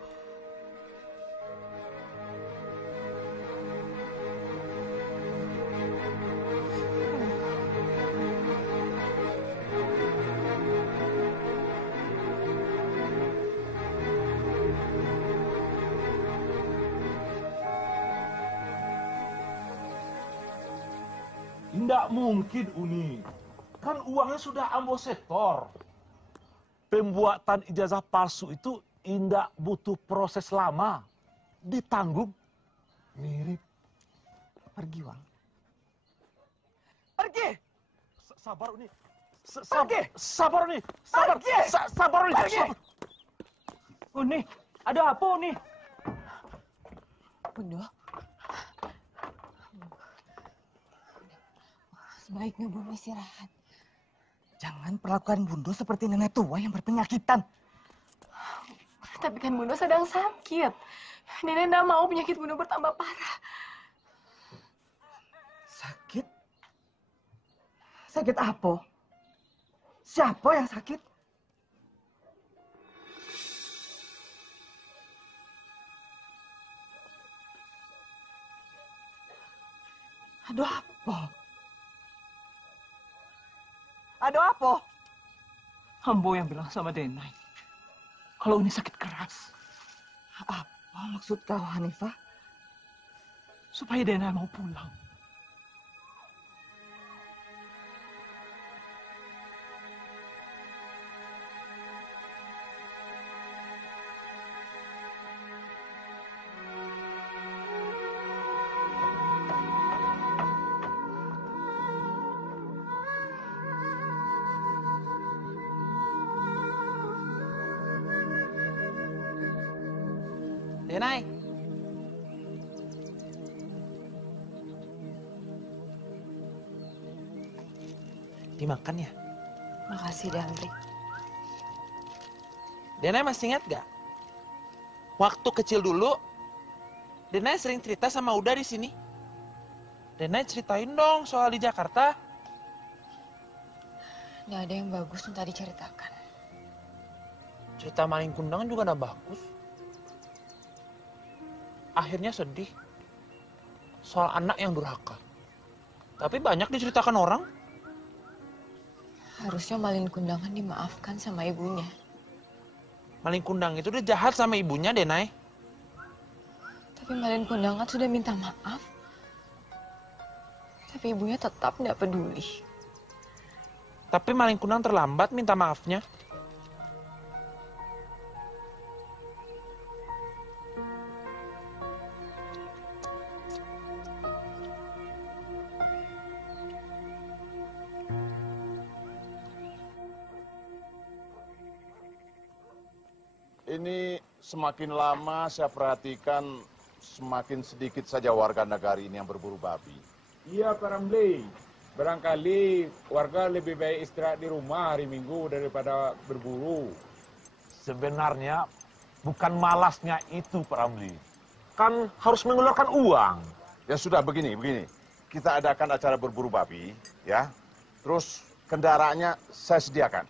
Tidak mungkin, Uni. Kan uangnya sudah ambo setor. Pembuatan ijazah palsu itu tidak butuh proses lama. Ditanggung. Mirip. Pergi, Wang. Pergi! Sabar, Uni. Pergi! Sabar, Uni. Sabar. Pergi! Sabar, Uni. Pergi! Uni, ada apa, Uni? Bundo. Sebaiknya Bundo istirahat. Jangan perlakukan Bundo seperti nenek tua yang berpenyakitan. Tapi kan Bundo sedang sakit. Nenek tidak mau penyakit Bundo bertambah parah. Sakit? Sakit apa? Siapa yang sakit? Aduh, apa? Ada apa? Ambo yang bilang sama Denai. Kalau Uni sakit keras. Apa maksud kau, Hanifah? Supaya Denai mau pulang. Denai. Dimakan ya? Makasih deh, Amri. Denai masih ingat gak? Waktu kecil dulu, Denai sering cerita sama Uda di sini. Denai ceritain dong soal di Jakarta. Nggak ada yang bagus untuk diceritakan. Cerita maling kundang juga udah bagus. Akhirnya sedih soal anak yang durhaka. Tapi banyak diceritakan orang. Harusnya Malin Kundangan dimaafkan sama ibunya. Malin kundang itu udah jahat sama ibunya, Denai. Tapi Malin Kundangan sudah minta maaf. Tapi ibunya tetap tidak peduli. Tapi Malin kundang terlambat minta maafnya. Ini semakin lama saya perhatikan semakin sedikit saja warga negara ini yang berburu babi. Iya, Pak Ramli. Barangkali warga lebih baik istirahat di rumah hari Minggu daripada berburu. Sebenarnya bukan malasnya itu, Pak Ramli. Kan harus mengeluarkan uang. Ya sudah, begini. Kita adakan acara berburu babi, ya. Terus kendaraannya saya sediakan.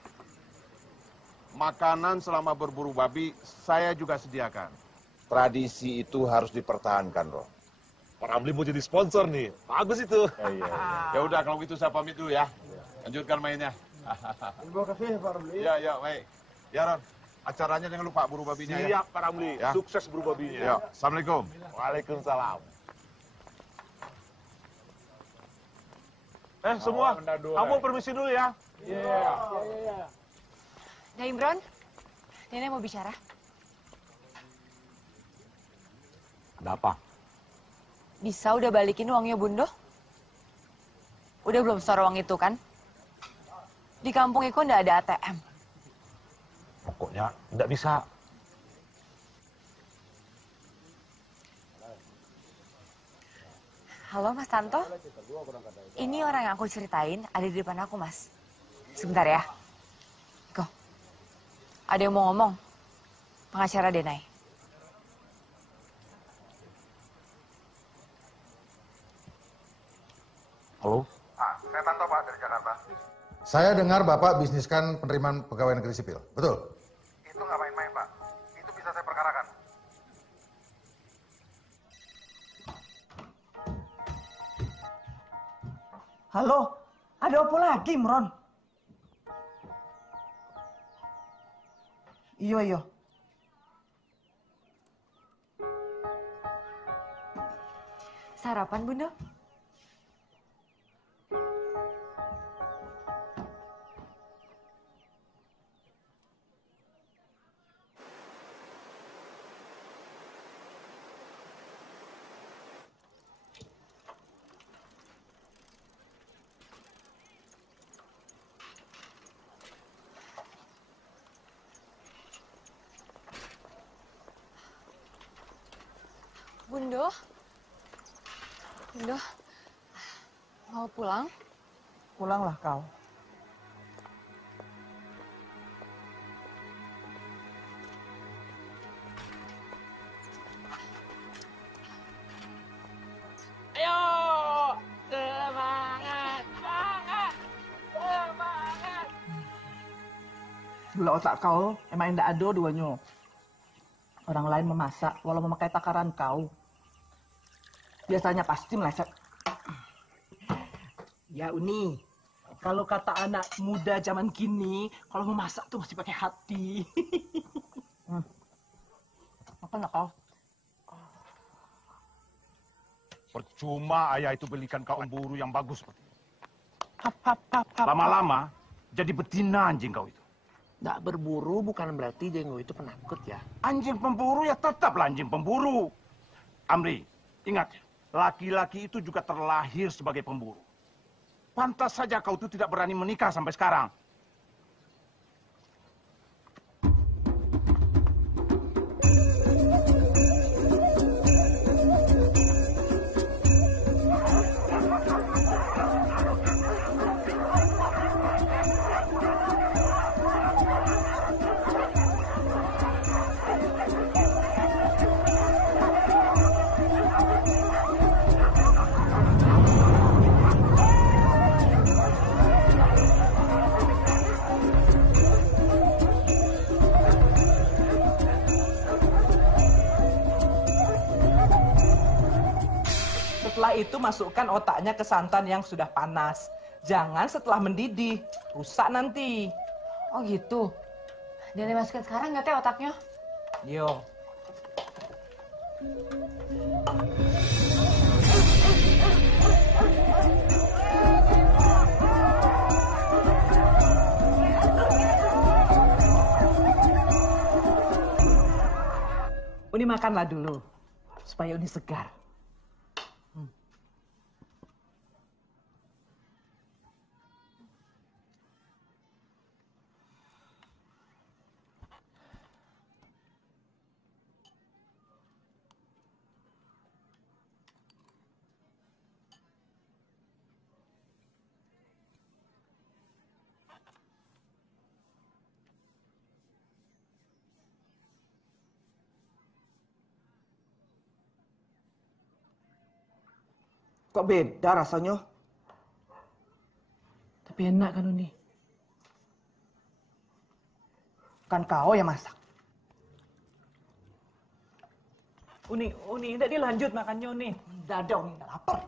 Makanan selama berburu babi saya juga sediakan. Tradisi itu harus dipertahankan, Roh. Pak Ramli mau jadi sponsor nih. Bagus itu. Iya. Ya udah kalau gitu saya pamit dulu ya. Lanjutkan mainnya. Terima kasih Pak Ramli. Ya, baik. Ya, Ron. Acaranya jangan lupa buru babinya ya. Siap, Pak Ramli. Ya. Sukses buru babinya. Ya. Assalamualaikum. Waalaikumsalam. Semua, kamu permisi dulu ya. Iya. Nah, Imron, Nenek mau bicara. Ada apa? Bisa udah balikin uangnya Bundo? Udah belum store uang itu kan? Di kampung Iko nggak ada ATM. Pokoknya nggak bisa. Halo Mas Tanto, ini orang yang aku ceritain ada di depan aku Mas. Sebentar ya. Iko, ada yang mau ngomong. Pengacara Denai. Halo? Saya Tanto Pak dari Jakarta. Saya dengar Bapak bisniskan penerimaan pegawai negeri sipil, betul? Itu nggak main-main Pak, itu bisa saya perkarakan. Halo, ada apa lagi, Imron? Iya. Sarapan Bundo? Bundo, mau pulang? Pulanglah kau. Ayo, semangat. Gula otak kau emang tidak ada duanya. Orang lain memasak walau memakai takaran kau. Biasanya pasti meleset. Ya Uni, kalau kata anak muda zaman kini, kalau memasak tuh mesti pakai hati. Makan lah kau. Percuma ayah itu belikan kau emburu yang bagus seperti ini. Lama-lama jadi betina anjing kau itu. Nggak berburu bukan berarti jenggo itu penakut ya. Anjing pemburu ya tetaplah anjing pemburu. Amri, ingat ya, laki-laki itu juga terlahir sebagai pemburu. Pantas saja kau itu tidak berani menikah sampai sekarang. Setelah itu masukkan otaknya ke santan yang sudah panas. Jangan setelah mendidih, rusak nanti. Oh gitu. Nenek masukin sekarang nggak teh otaknya? Yo. Uni makanlah dulu, supaya Uni segar. Kok beda rasanya? Tapi enak kan Uni? Kan kau yang masak. Uni, tidak dilanjut makannya Uni. Tidak ada Uni, tidak lapar.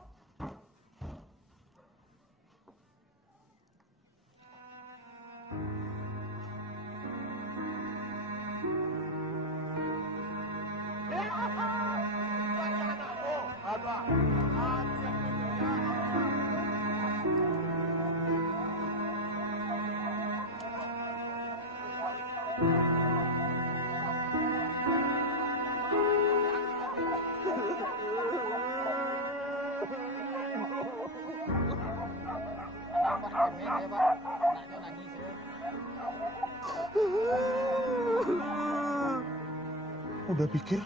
Udah pikir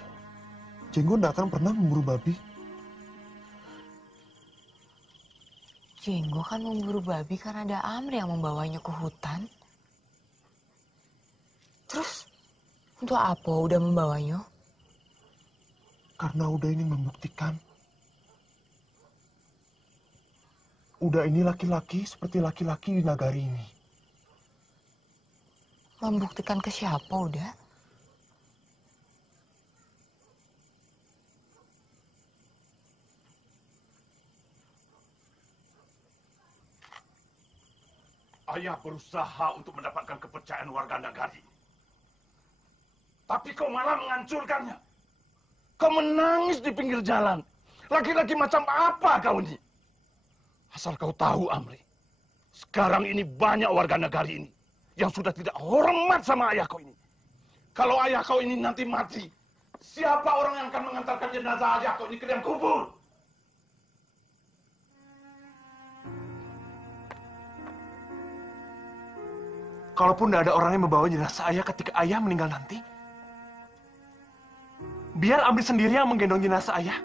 Jenggo nggak akan pernah memburu babi? Jenggo kan memburu babi karena ada Amri yang membawanya ke hutan. Terus, untuk apa udah membawanya? Karena udah ingin membuktikan. Udah ini laki-laki seperti laki-laki di nagari ini. Membuktikan ke siapa udah? Ayah berusaha untuk mendapatkan kepercayaan warga nagari. Tapi kau malah menghancurkannya. Kau menangis di pinggir jalan. Laki-laki macam apa kau ini? Asal kau tahu, Amri. Sekarang ini banyak warga nagari ini yang sudah tidak hormat sama ayah kau ini. Kalau ayah kau ini nanti mati, siapa orang yang akan mengantarkan jenazah ayah kau ini ke liang kubur? Kalaupun tidak ada orang yang membawa jenazah ayah ketika ayah meninggal nanti, biar Amri sendiri yang menggendong jenazah ayah.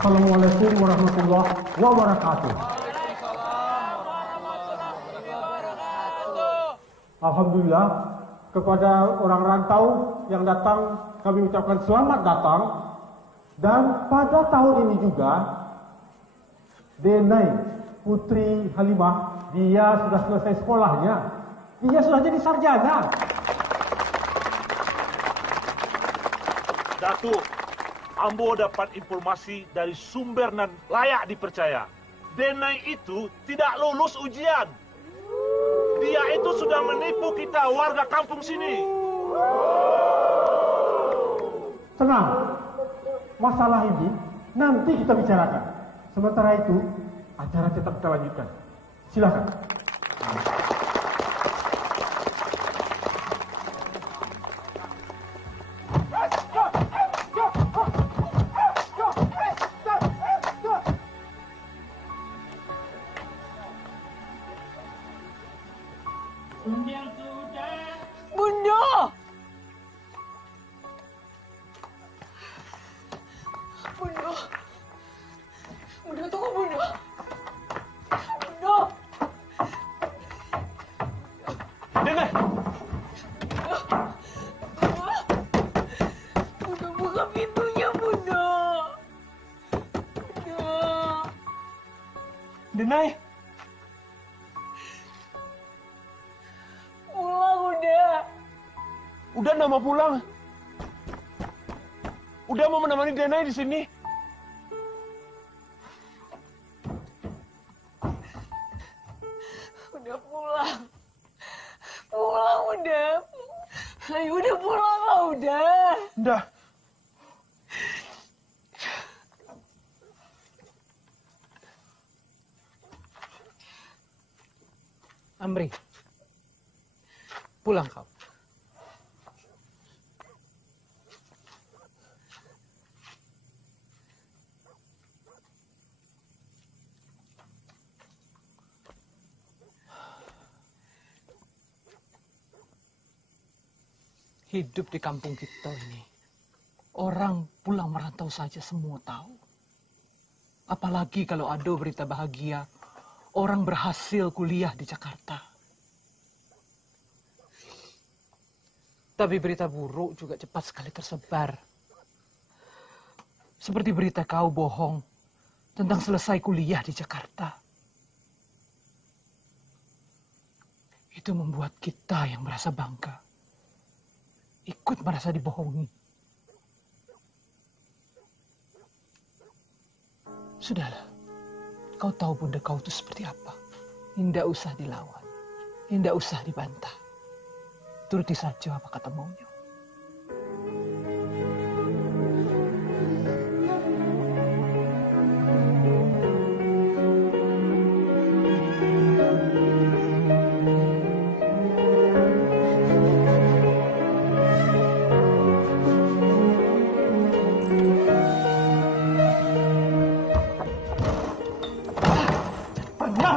Assalamualaikum warahmatullahi wabarakatuh. Alhamdulillah, kepada orang rantau yang datang kami ucapkan selamat datang. Dan pada tahun ini juga Denai Putri Halimah, dia sudah selesai sekolahnya. Dia sudah jadi sarjana. Datuk, Ambo dapat informasi dari sumber dan layak dipercaya. Denai itu tidak lulus ujian. Dia itu sudah menipu kita warga kampung sini. Tenang, masalah ini nanti kita bicarakan. Sementara itu, acara tetap kita lanjutkan. Silakan. Bunda! Bunda! Bunda, tunggu Bunda! Bunda! Dengar! Bunda, buka pintunya, Bunda! Bunda! Denai! mana mau pulang? Udah mau menemani Denai di sini. Udah pulang. Pulang udah. Ayo udah pulang lah udah. Udah. Amri, pulang kau. Hidup di kampung kita ini, orang pulang merantau saja semua tahu. Apalagi kalau ada berita bahagia, orang berhasil kuliah di Jakarta. Tapi berita buruk juga cepat sekali tersebar. Seperti berita kau bohong tentang selesai kuliah di Jakarta. Itu membuat kita yang merasa bangga ikut merasa dibohongi. Sudahlah, kau tahu bunda kau itu seperti apa. Tidak usah dilawan, tidak usah dibantah. Turuti saja apa kata maunya.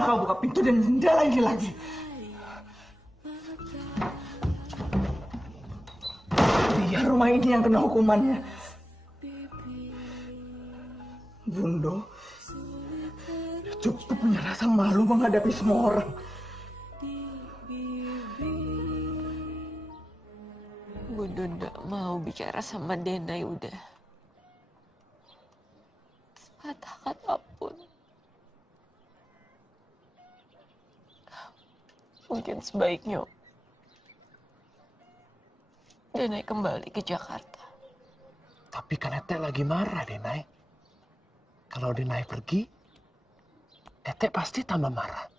Kau buka pintu dan jendela ini lagi. Biar rumah ini yang kena hukumannya. Bundo cukup punya rasa malu menghadapi semua orang. Bundo nggak mau bicara sama Denai udah. Sepatah kata pun. Mungkin sebaiknya Denai kembali ke Jakarta. Tapi kan Ete lagi marah, Denai. Kalau Denai pergi, Ete pasti tambah marah.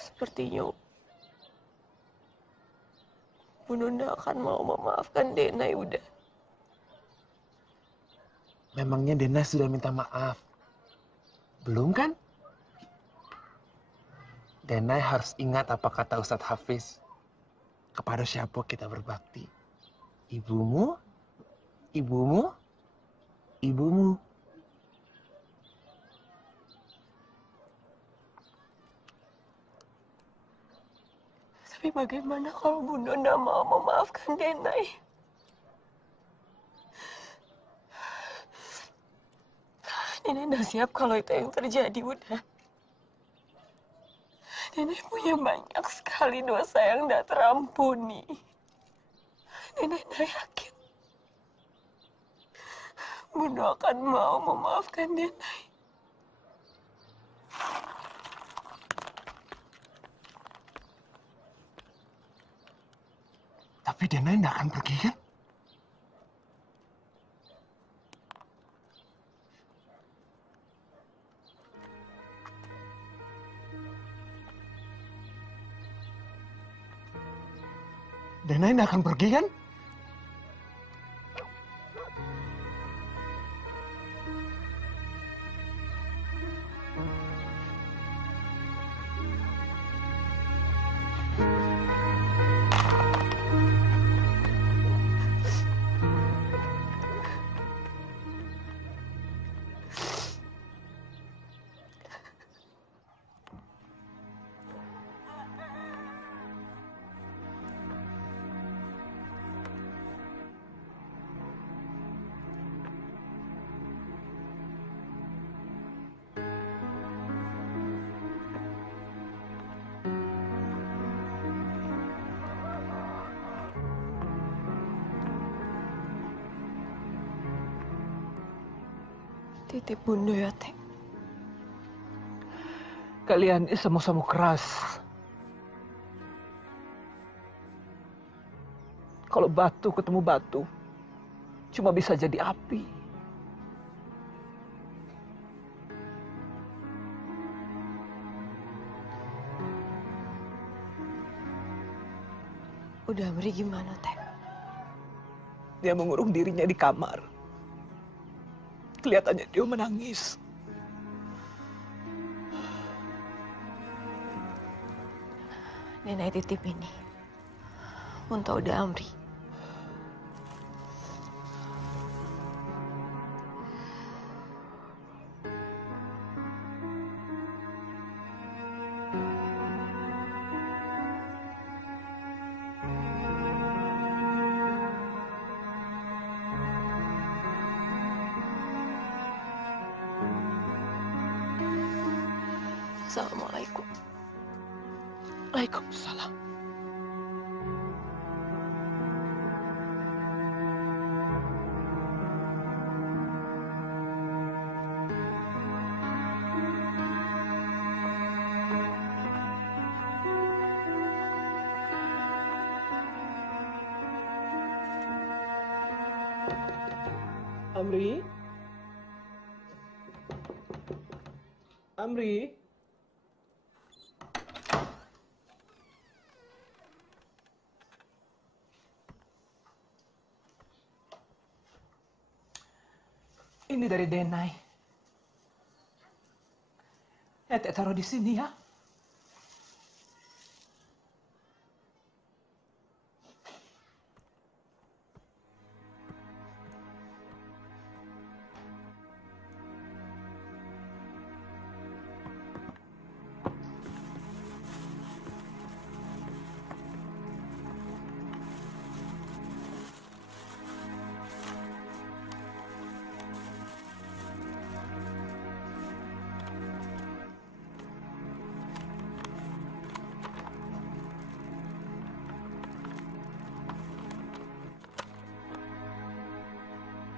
Sepertinya Bunda akan mau memaafkan Denai udah. Memangnya Denai sudah minta maaf? Belum kan? Denai harus ingat apa kata Ustadz Hafiz. Kepada siapa kita berbakti? Ibumu, ibumu, ibumu. Tapi bagaimana kalau Bunda nggak mau memaafkan Denai? Denai nggak siap kalau itu yang terjadi udah. Nenek punya banyak sekali dosa yang tidak terampuni. Nenek tidak yakin Bunda akan mau memaafkan Denai. Tapi Denai tidak akan pergi kan? Denai tidak akan pergi kan? Titip Bunda ya, Teh. Kalian sama-sama keras. kalau batu ketemu batu, cuma bisa jadi api. Udah Amri gimana, Teh? Dia mengurung dirinya di kamar. Kelihatannya dia menangis. Nenek titip ini untuk Uda Amri. Assalamualaikum. Waalaikumsalam. Amri? Amri? Ini dari Denai. Ete taruh di sini ya.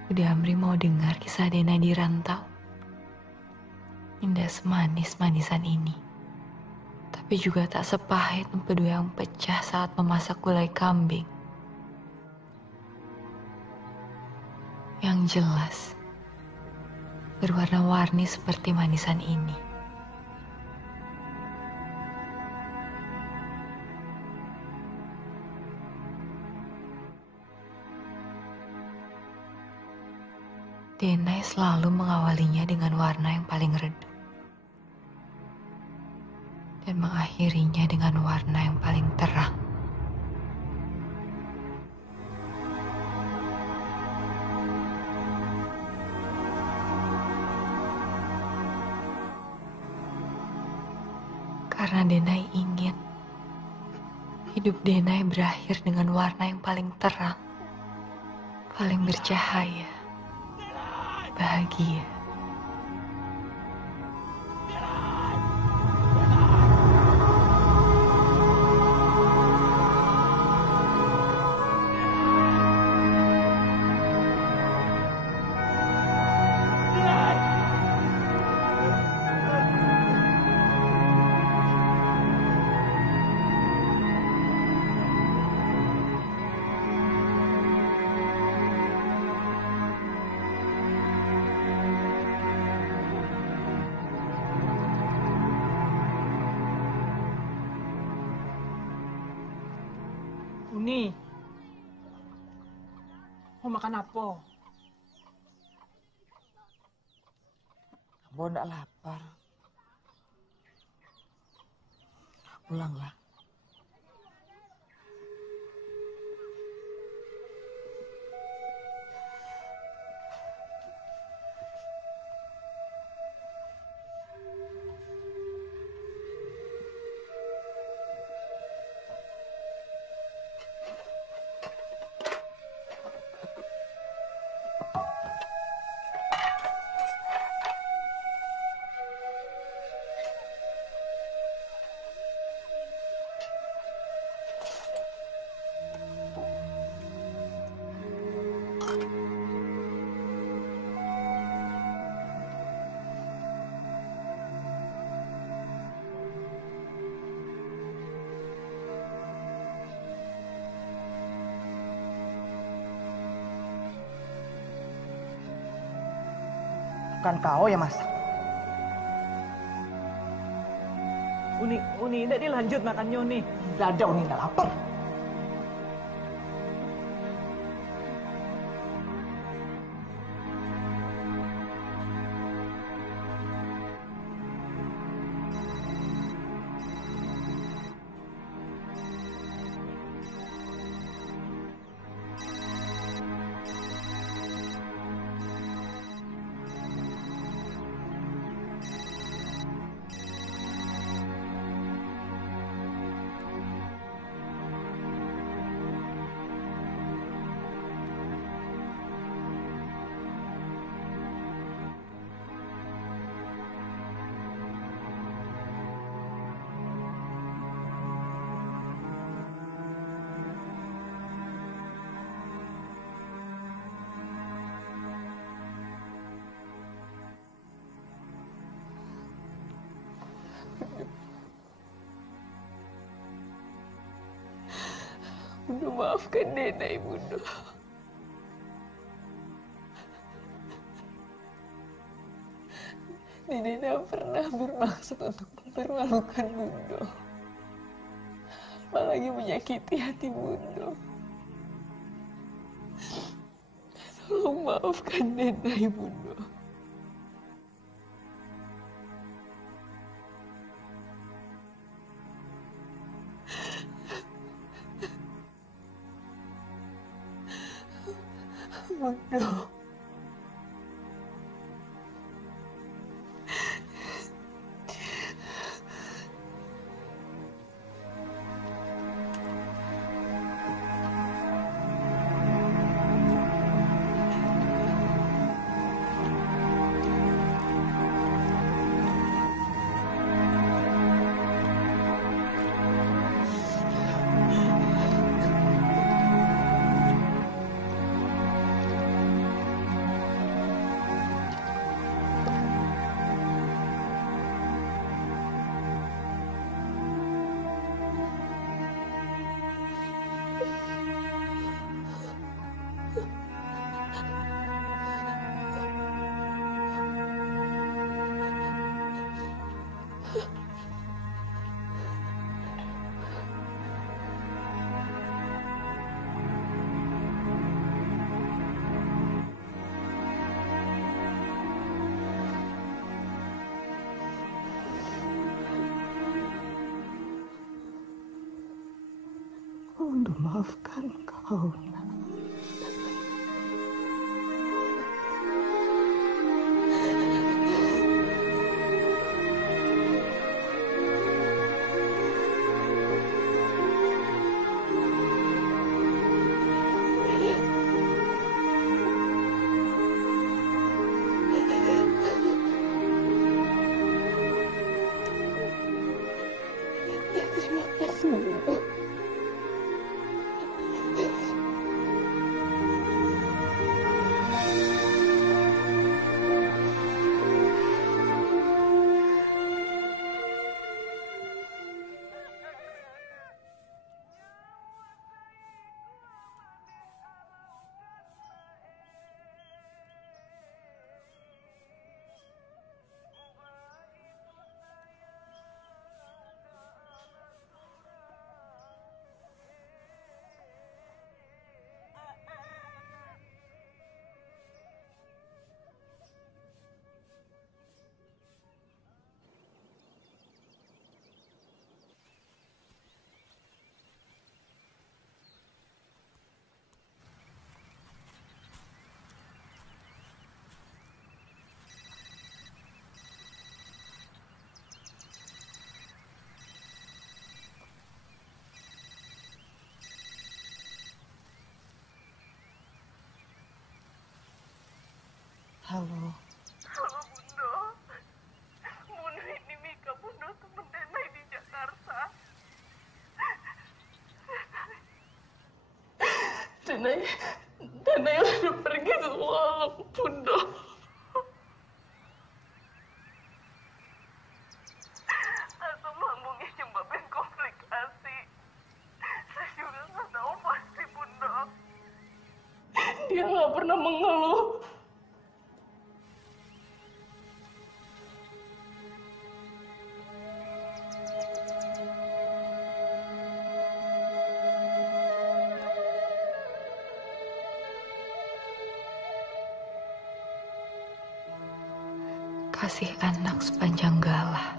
Udah Amri mau dengar kisah Dena di rantau. Indah semanis-manisan ini. Tapi juga tak sepahit empedu yang pecah saat memasak gulai kambing. Yang jelas, berwarna-warni seperti manisan ini. Denai selalu mengawalinya dengan warna yang paling redup. Dan mengakhirinya dengan warna yang paling terang. Karena Denai ingin hidup Denai berakhir dengan warna yang paling terang, paling bercahaya. Bahagia. Uni, mau makan apa? Ambo ndak lapar. Pulanglah. Bukan kau yang masak. Uni, tidak dilanjut makannya, Uni. Tidak ada, Uni, tidak lapar. Bunda, maafkan Nenek, Bunda. Nenek tidak pernah bermaksud untuk mempermalukan Bunda. Apalagi menyakiti hati Bunda. Tolong maafkan Nenek, Bunda. Bunda. Bunda, maafkan kau. Terima kasih, Bunda. Halo. Halo, Bunda. Bunda, ini Mika. Bunda temen Denai di Jakarta. Denai udah pergi semalam, Bunda. Asam lambungnya nyebabin komplikasi. Saya juga nggak tahu pasti, Bunda. Dia nggak pernah mengeluh. kasih anak sepanjang galah,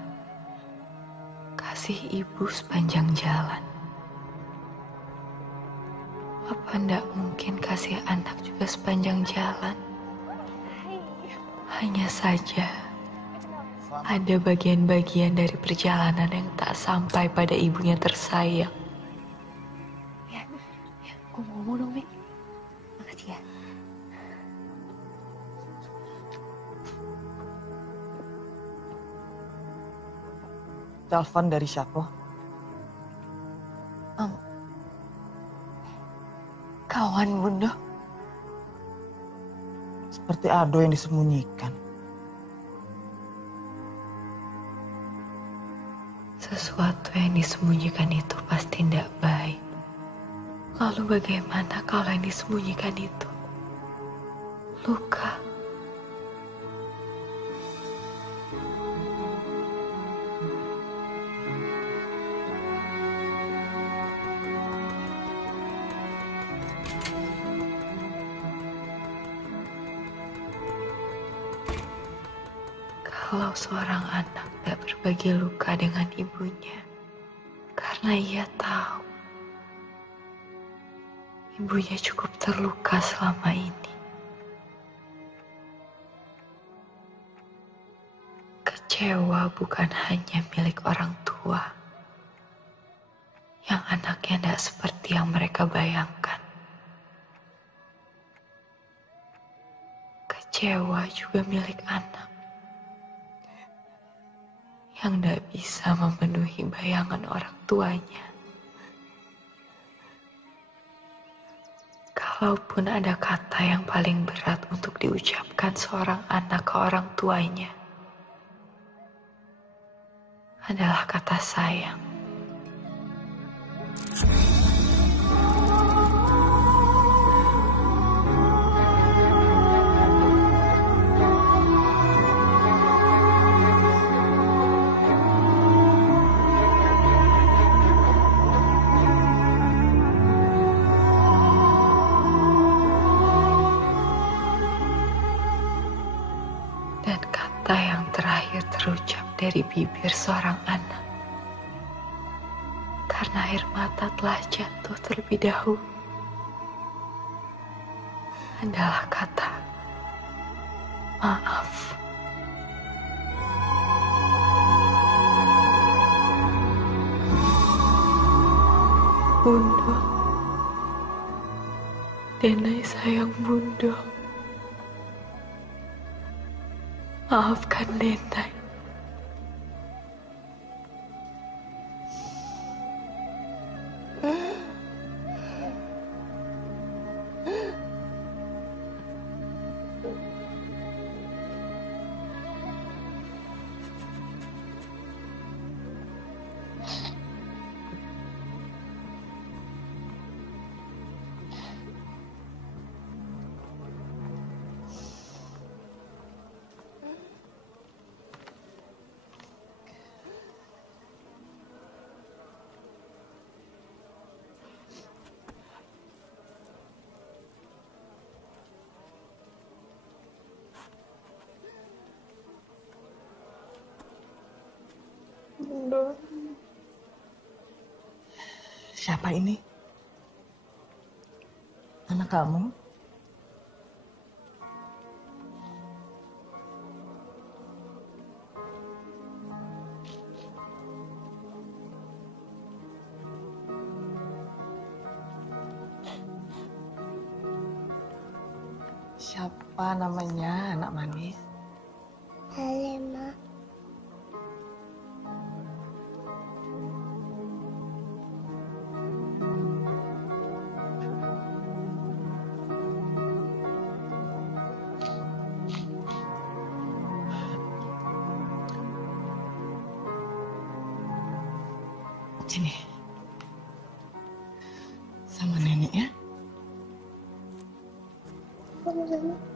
kasih ibu sepanjang jalan. Apa ndak mungkin kasih anak juga sepanjang jalan? Hanya saja ada bagian-bagian dari perjalanan yang tak sampai pada ibunya tersayang. Ya, gue mau ngomong dong, Mik. Makasih ya. Telepon dari siapa? Kawan Bunda. Seperti ada yang disembunyikan. Sesuatu yang disembunyikan itu pasti tidak baik. Lalu bagaimana kalau yang disembunyikan itu luka? Kalau seorang anak tak berbagi luka dengan ibunya, karena ia tahu ibunya cukup terluka selama ini. Kecewa bukan hanya milik orang tua, yang anaknya tidak seperti yang mereka bayangkan. Kecewa juga milik anak, yang tidak bisa memenuhi bayangan orang tuanya. Kalaupun ada kata yang paling berat untuk diucapkan seorang anak ke orang tuanya, adalah kata sayang. Yang terakhir terucap dari bibir seorang anak, karena air mata telah jatuh terlebih dahulu, adalah kata maaf. Bunda, Denai sayang Bunda. Maafkan Denai. Bunda. Siapa ini? Anak kamu? Siapa namanya, anak manis? Halimah. Sini. Sama nenek ya. Sama-sama.